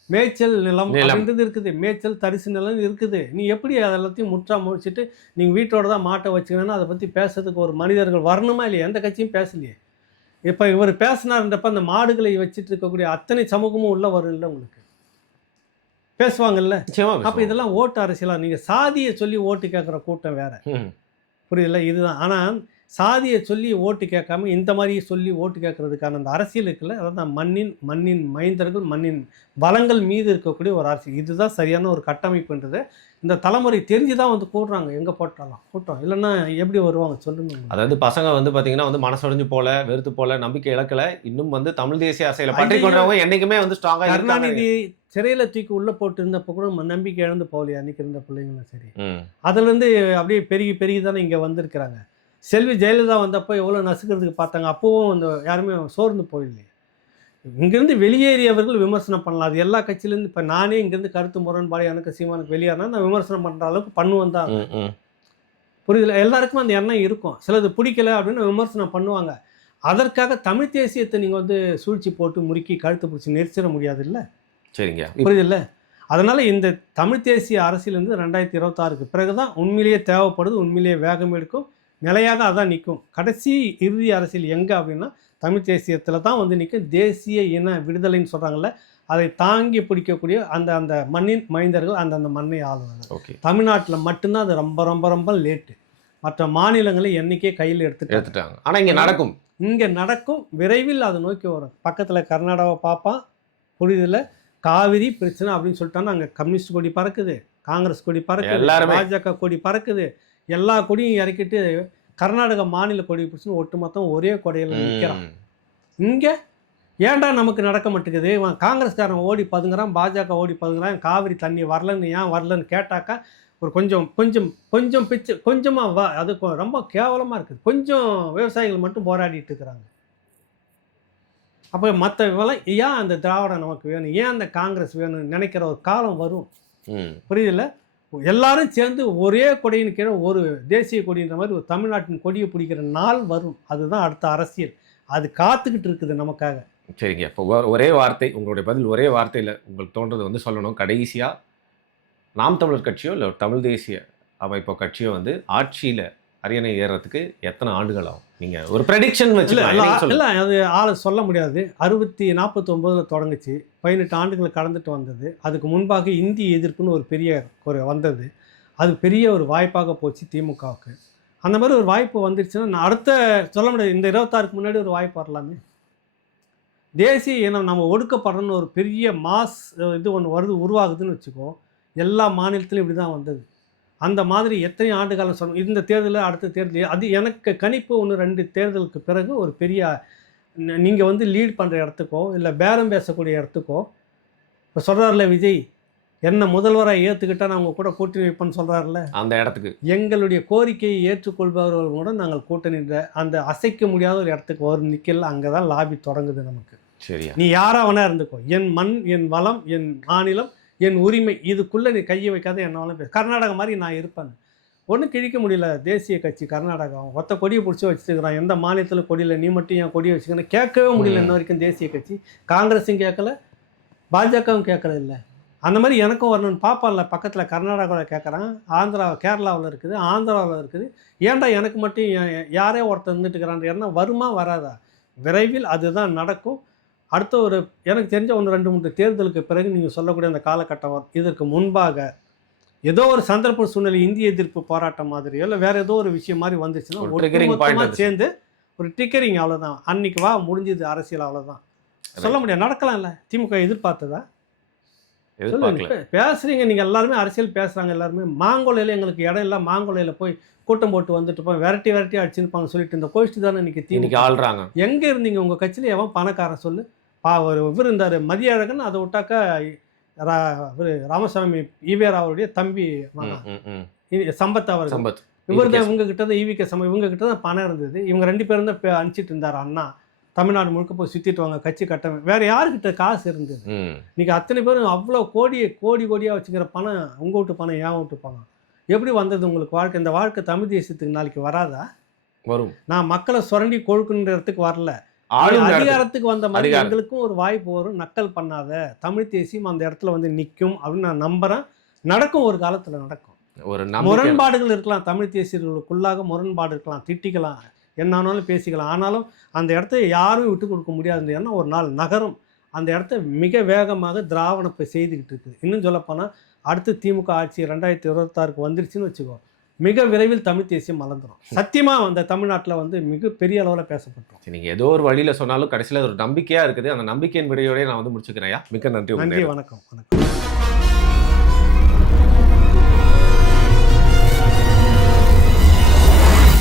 மேய்ச்சல் நிலம் அப்படின்றது இருக்குது, மேய்ச்சல் தரிசு நிலம் இருக்குது. நீ எப்படி அதெல்லாத்தையும் முற்றா முடிச்சுட்டு நீங்கள் வீட்டோட தான் மாட்டை வச்சுக்கணும்னா அதை பற்றி பேசுறதுக்கு ஒரு மனிதர்கள் வரணுமா இல்லையா? எந்த கட்சியும் பேசலையே. இப்போ இவர் பேசினார்ன்றப்ப அந்த மாடுகளை வச்சுட்டு இருக்கக்கூடிய அத்தனை சமூகமும் உள்ள வரும் இல்லை உங்களுக்கு பேசுவாங்கல்ல. அப்போ இதெல்லாம் ஓட்டு அரசியலாக நீங்கள் சாதியை சொல்லி ஓட்டு கேட்குற கூட்டம் வேற, புரியுதுல்ல? இதுதான். ஆனால் சாதியை சொல்லி ஓட்டு கேட்காம இந்த மாதிரி சொல்லி ஓட்டு கேட்கறதுக்கான அந்த அரசியல் இருக்குல்ல, அதாவது மண்ணின் மைந்தர்கள், மண்ணின் வளங்கள் மீது இருக்கக்கூடிய ஒரு அரசியல். இதுதான் சரியான ஒரு கட்டமைப்புன்றது இந்த தலைமுறை தெரிஞ்சு தான் வந்து கூடுறாங்க. எங்கே போட்டாலும் கூட்டம், இல்லைன்னா எப்படி வருவாங்க சொல்லுங்க. அதாவது பசங்க வந்து பார்த்தீங்கன்னா வந்து மனசொடைஞ்சு போல, வெறுத்து போல, நம்பிக்கை இழக்கல, இன்னும் வந்து தமிழ் தேசிய அரசியலை பற்றி கொண்டவங்க என்றைக்குமே வந்து ஸ்ட்ராங்காக. கருணாநிதி சிறையில் தூக்கி உள்ளே போட்டு இருந்தப்போ கூட நம்பிக்கை இழந்து போகலையா அன்றைக்கி இருந்த பிள்ளைங்களும் சரி. அதுலேருந்து அப்படியே பெருகி தானே இங்கே வந்திருக்கிறாங்க. செல்வி ஜெயலலிதா வந்தப்போ எவ்வளோ நசுக்கிறதுக்கு பார்த்தாங்க, அப்போவும் அந்த யாருமே சோர்ந்து போயில்லையே. இங்கேருந்து வெளியேறியவர்கள் விமர்சனம் பண்ணலாம். அது எல்லா கட்சியிலேருந்து. இப்போ நானே இங்கேருந்து கருத்து முரண்பாடு எனக்கு சீமானுக்கு வெளியேறினா நான் விமர்சனம் பண்ணுற அளவுக்கு பண்ணுவேன் தான். புரியுதுல? எல்லாருக்குமே அந்த எண்ணம் இருக்கும். சிலது பிடிக்கல அப்படின்னு விமர்சனம் பண்ணுவாங்க. அதற்காக தமிழ் தேசியத்தை நீங்கள் வந்து சூழ்ச்சி போட்டு முறுக்கி கழுத்து பிடிச்சி நெரிச்சிட முடியாது இல்லை. சரிங்க, புரியுதுல்ல? அதனால் இந்த தமிழ் தேசிய அரசியல் வந்து 2026க்கு பிறகு தான் உண்மையிலேயே தேவைப்படுது, உண்மையிலேயே வேகம் எடுக்கும், நிலையாக அதான் நிற்கும். கடைசி இறுதி அரசியல் எங்கே அப்படின்னா தமிழ் தேசியத்தில் தான் வந்து நிற்கும். தேசிய இன விடுதலைன்னு சொல்கிறாங்கல்ல, அதை தாங்கி பிடிக்கக்கூடிய அந்த மண்ணின் மைந்தர்கள், அந்த மண்ணை ஆளுவாங்க. தமிழ்நாட்டில் மட்டும்தான் அது ரொம்ப ரொம்ப ரொம்ப லேட்டு. மற்ற மாநிலங்களை என்றைக்கே கையில் எடுத்துட்டாங்க. ஆனால் இங்கே நடக்கும், விரைவில் அதை நோக்கி வரும். பக்கத்தில் கர்நாடகாவை பார்ப்பான், புரியுதில்ல? காவிரி பிரச்சனை அப்படின்னு சொல்லிட்டாங்கன்னா அங்கே கம்யூனிஸ்ட் கொடி பறக்குது, காங்கிரஸ் கொடி பறக்குது, பாஜக கொடி பறக்குது. எல்லா கொடியும் இறக்கிட்டு கர்நாடக மாநில கொடி பிடிச்சுன்னு ஒட்டுமொத்தம் ஒரே கொடையில் நிற்கிறான். இங்கே ஏன்டா நமக்கு நடக்க மாட்டேங்குது? காங்கிரஸ்காரன் ஓடி பதுங்குறான், பாஜக ஓடி பதுங்குறான், காவிரி தண்ணி வரலன்னு ஏன் வரலன்னு கேட்டாக்கா ஒரு கொஞ்சம் பிச்சு கொஞ்சமாக அது ரொம்ப கேவலமாக இருக்குது. கொஞ்சம் விவசாயிகள் மட்டும் போராடிட்டு இருக்கிறாங்க. அப்போ மற்ற ஏன் அந்த திராவிடம் நமக்கு வேணும், ஏன் அந்த காங்கிரஸ் வேணும்னு நினைக்கிற ஒரு காலம் வரும். புரியுதில்ல? எல்லாரும் சேர்ந்து ஒரே கொடியின் கீழே ஒரு தேசிய கொடின்ற மாதிரி ஒரு தமிழ்நாட்டின் கொடியை பிடிக்கிற நாள் வரும். அதுதான் அடுத்த அரசியல். அது காத்துக்கிட்டு இருக்குது நமக்காக. சரிங்க. இப்போ ஒரே வார்த்தை, உங்களுடைய பதில் ஒரே வார்த்தையில் உங்களுக்கு தோன்றது வந்து சொல்லணும். கடைசியாக நாம் தமிழர் கட்சியோ இல்லை தமிழ் தேசிய அமைப்போ கட்சியோ வந்து ஆட்சியில் அரியணை ஏறுறதுக்கு எத்தனை ஆண்டுகள் ஆகும்? நீங்கள் ஒரு ப்ரெடிக்ஷன் வச்சு இல்லை, அது ஆளை சொல்ல முடியாது. 1949 தொடங்குச்சு, 18 ஆண்டுகள் கடந்துட்டு வந்தது. அதுக்கு முன்பாக இந்திய எதிர்ப்புன்னு ஒரு பெரிய வந்தது. அது பெரிய ஒரு வாய்ப்பாக போச்சு திமுகவுக்கு. அந்த மாதிரி ஒரு வாய்ப்பு வந்துருச்சுன்னா அடுத்த சொல்ல முடியாது. இந்த 26க்கு முன்னாடி ஒரு வாய்ப்பு வரலாமே. தேசிய இனம் நம்ம ஒடுக்கப்படுறோன்னு ஒரு பெரிய மாஸ் இது ஒன்று உருவாகுதுன்னு வச்சுக்கோ. எல்லா மாநிலத்திலும் இப்படி தான் வந்தது. அந்த மாதிரி எத்தனை ஆண்டு காலம் சொல்லணும். இந்த தேர்தலில் அடுத்த தேர்தல் அது எனக்கு கணிப்பு 1-2 தேர்தலுக்கு பிறகு ஒரு பெரிய நீங்கள் வந்து லீட் பண்ணுற இடத்துக்கோ இல்லை பேரம் பேசக்கூடிய இடத்துக்கோ, இப்போ சொல்கிறார்ல விஜய் என்ன முதல்வராக ஏற்றுக்கிட்டால் நாங்கள் கூட கூட்டணி வைப்போன்னு சொல்கிறாருல, அந்த இடத்துக்கு எங்களுடைய கோரிக்கையை ஏற்றுக்கொள்பவர்கள் கூட நாங்கள் கூட்டணின்ற அந்த அசைக்க முடியாத ஒரு இடத்துக்கு வரும் நிற்கல. அங்கே தான் லாபி தொடங்குது நமக்கு. சரியா? நீ யாராக வேணா இருந்துக்கோ, என் மண், என் வளம், என் மாநிலம், என் உரிமை, இதுக்குள்ளே நீ கையை வைக்காத என்னாலும் பேச. கர்நாடகா மாதிரி நான் இருப்பேன். ஒன்றும் கிழிக்க முடியல. தேசிய கட்சி கர்நாடகா ஒத்த கொடியை பிடிச்சி வச்சுருக்கிறான். எந்த மாநிலத்தில் கொடியில் நீ மட்டும் என் கொடியை வச்சுக்கணும் கேட்கவே முடியல இன்ன வரைக்கும். தேசிய கட்சி காங்கிரஸும் கேட்கல, பாஜகவும் கேட்கல. இல்லை அந்த மாதிரி எனக்கும் வரணும்னு பார்ப்பான்ல. பக்கத்தில் கர்நாடகாவில் கேட்குறான், கேரளாவில் இருக்குது, ஆந்திராவில் இருக்குது. ஏன்டா எனக்கு மட்டும் யாரே ஒருத்தர் இருந்துட்டு இருக்கிறான் எண்ணம் வருமா வராதா? விரைவில் அதுதான் நடக்கும். அடுத்த ஒரு எனக்கு தெரிஞ்ச 1-2-3 தேர்தலுக்கு பிறகு நீங்கள் சொல்லக்கூடிய அந்த காலகட்டம் வரும். இதற்கு முன்பாக ஏதோ ஒரு சந்தர்ப்ப சூழ்நிலை இந்திய எதிர்ப்பு போராட்டம் மாதிரியோ இல்லை வேறு ஏதோ ஒரு விஷயம் மாதிரி வந்துச்சுன்னா ஒட்டுமொத்தமாக சேர்ந்து ஒரு டிக்கரிங், அவ்வளோதான். அன்னைக்கு முடிஞ்சது அரசியல், அவ்வளோதான். சொல்ல முடியாது, நடக்கலாம். இல்லை திமுக எதிர்பார்த்ததா? எதிர்பார்க்கல. பேசுறீங்க நீங்கள் எல்லாருமே அரசியல் பேசுகிறாங்க எல்லாருமே. மாங்கொலையில் எங்களுக்கு இடம் இல்லை, மாங்கொலையில் போய் கூட்டம் போட்டு வந்துட்டு போய் விரட்டி அடிச்சுருப்பாங்க சொல்லிட்டு இந்த கோஷ்டி தானே இன்னைக்கு இன்னைக்கு ஆள்றாங்க. எங்கே இருந்தீங்க உங்கள் கட்சியில்? எவன் பணக்காரன் சொல்லு? ஒரு இவர் இருந்தார் மதியழகன், அதை விட்டாக்கா இவர் ராமசாமி ஈவேராவுடைய தம்பி சம்பத் அவர்கள். சம்பத் இவர் தான் இவங்க கிட்ட தான் ஈவிகே இவங்க கிட்ட தான் பணம் இருந்தது. இவங்க 2 பேரும் தான் அனுப்பிச்சிட்டு இருந்தார். அண்ணா தமிழ்நாடு முழுக்க போய் சுற்றிட்டு வாங்க கட்சி கட்டமை, வேற யாருக்கிட்ட காசு இருந்தது? இன்னைக்கு அத்தனை பேரும் அவ்வளோ கோடியாக வச்சுக்கிற பணம் உங்க வீட்டு பணம் ஏன் வீட்டு பணம் எப்படி வந்தது உங்களுக்கு வாழ்க்கை? இந்த வாழ்க்கை தமிழ் தேசியத்துக்கு நாளைக்கு வராதா? வரும். நான் மக்களை சுரண்டி கொழுக்குன்றதுக்கு வரல, அதிகாரத்துக்கு வந்த மாதிரி எங்களுக்கும் ஒரு வாய்ப்பு வரும். நக்கல் பண்ணாத, தமிழ் தேசியம் அந்த இடத்துல வந்து நிற்கும் அப்படின்னு நான் நம்புறேன். நடக்கும், ஒரு காலத்தில் நடக்கும். ஒரு முரண்பாடுகள் இருக்கலாம், தமிழ் தேசியர்களுக்குள்ளாக முரண்பாடு இருக்கலாம், திட்டிக்கலாம், என்னானாலும் பேசிக்கலாம். ஆனாலும் அந்த இடத்த யாரும் விட்டு கொடுக்க முடியாது. ஏன்னா ஒரு நாள் நகரம் அந்த இடத்த மிக வேகமாக திராவணப்பை செய்துக்கிட்டு இருக்குது. இன்னும் சொல்லப்போனால் அடுத்து திமுக ஆட்சி 2026 வந்துருச்சுன்னு வச்சுக்கோ, மிக விரைவில் தமிழ் தேசியம் மலர்ந்துடும். சத்தியமாக அந்த தமிழ்நாட்டில் வந்து மிக பெரிய அளவில் பேசப்பட்டோம். நீங்கள் ஏதோ ஒரு வழியில் சொன்னாலும் கடைசியில் ஒரு நம்பிக்கையாக இருக்குது. அந்த நம்பிக்கையின் விடையோடய நான் வந்து முடிச்சுக்கிறேன். மிக்க நன்றி. நன்றி, வணக்கம்.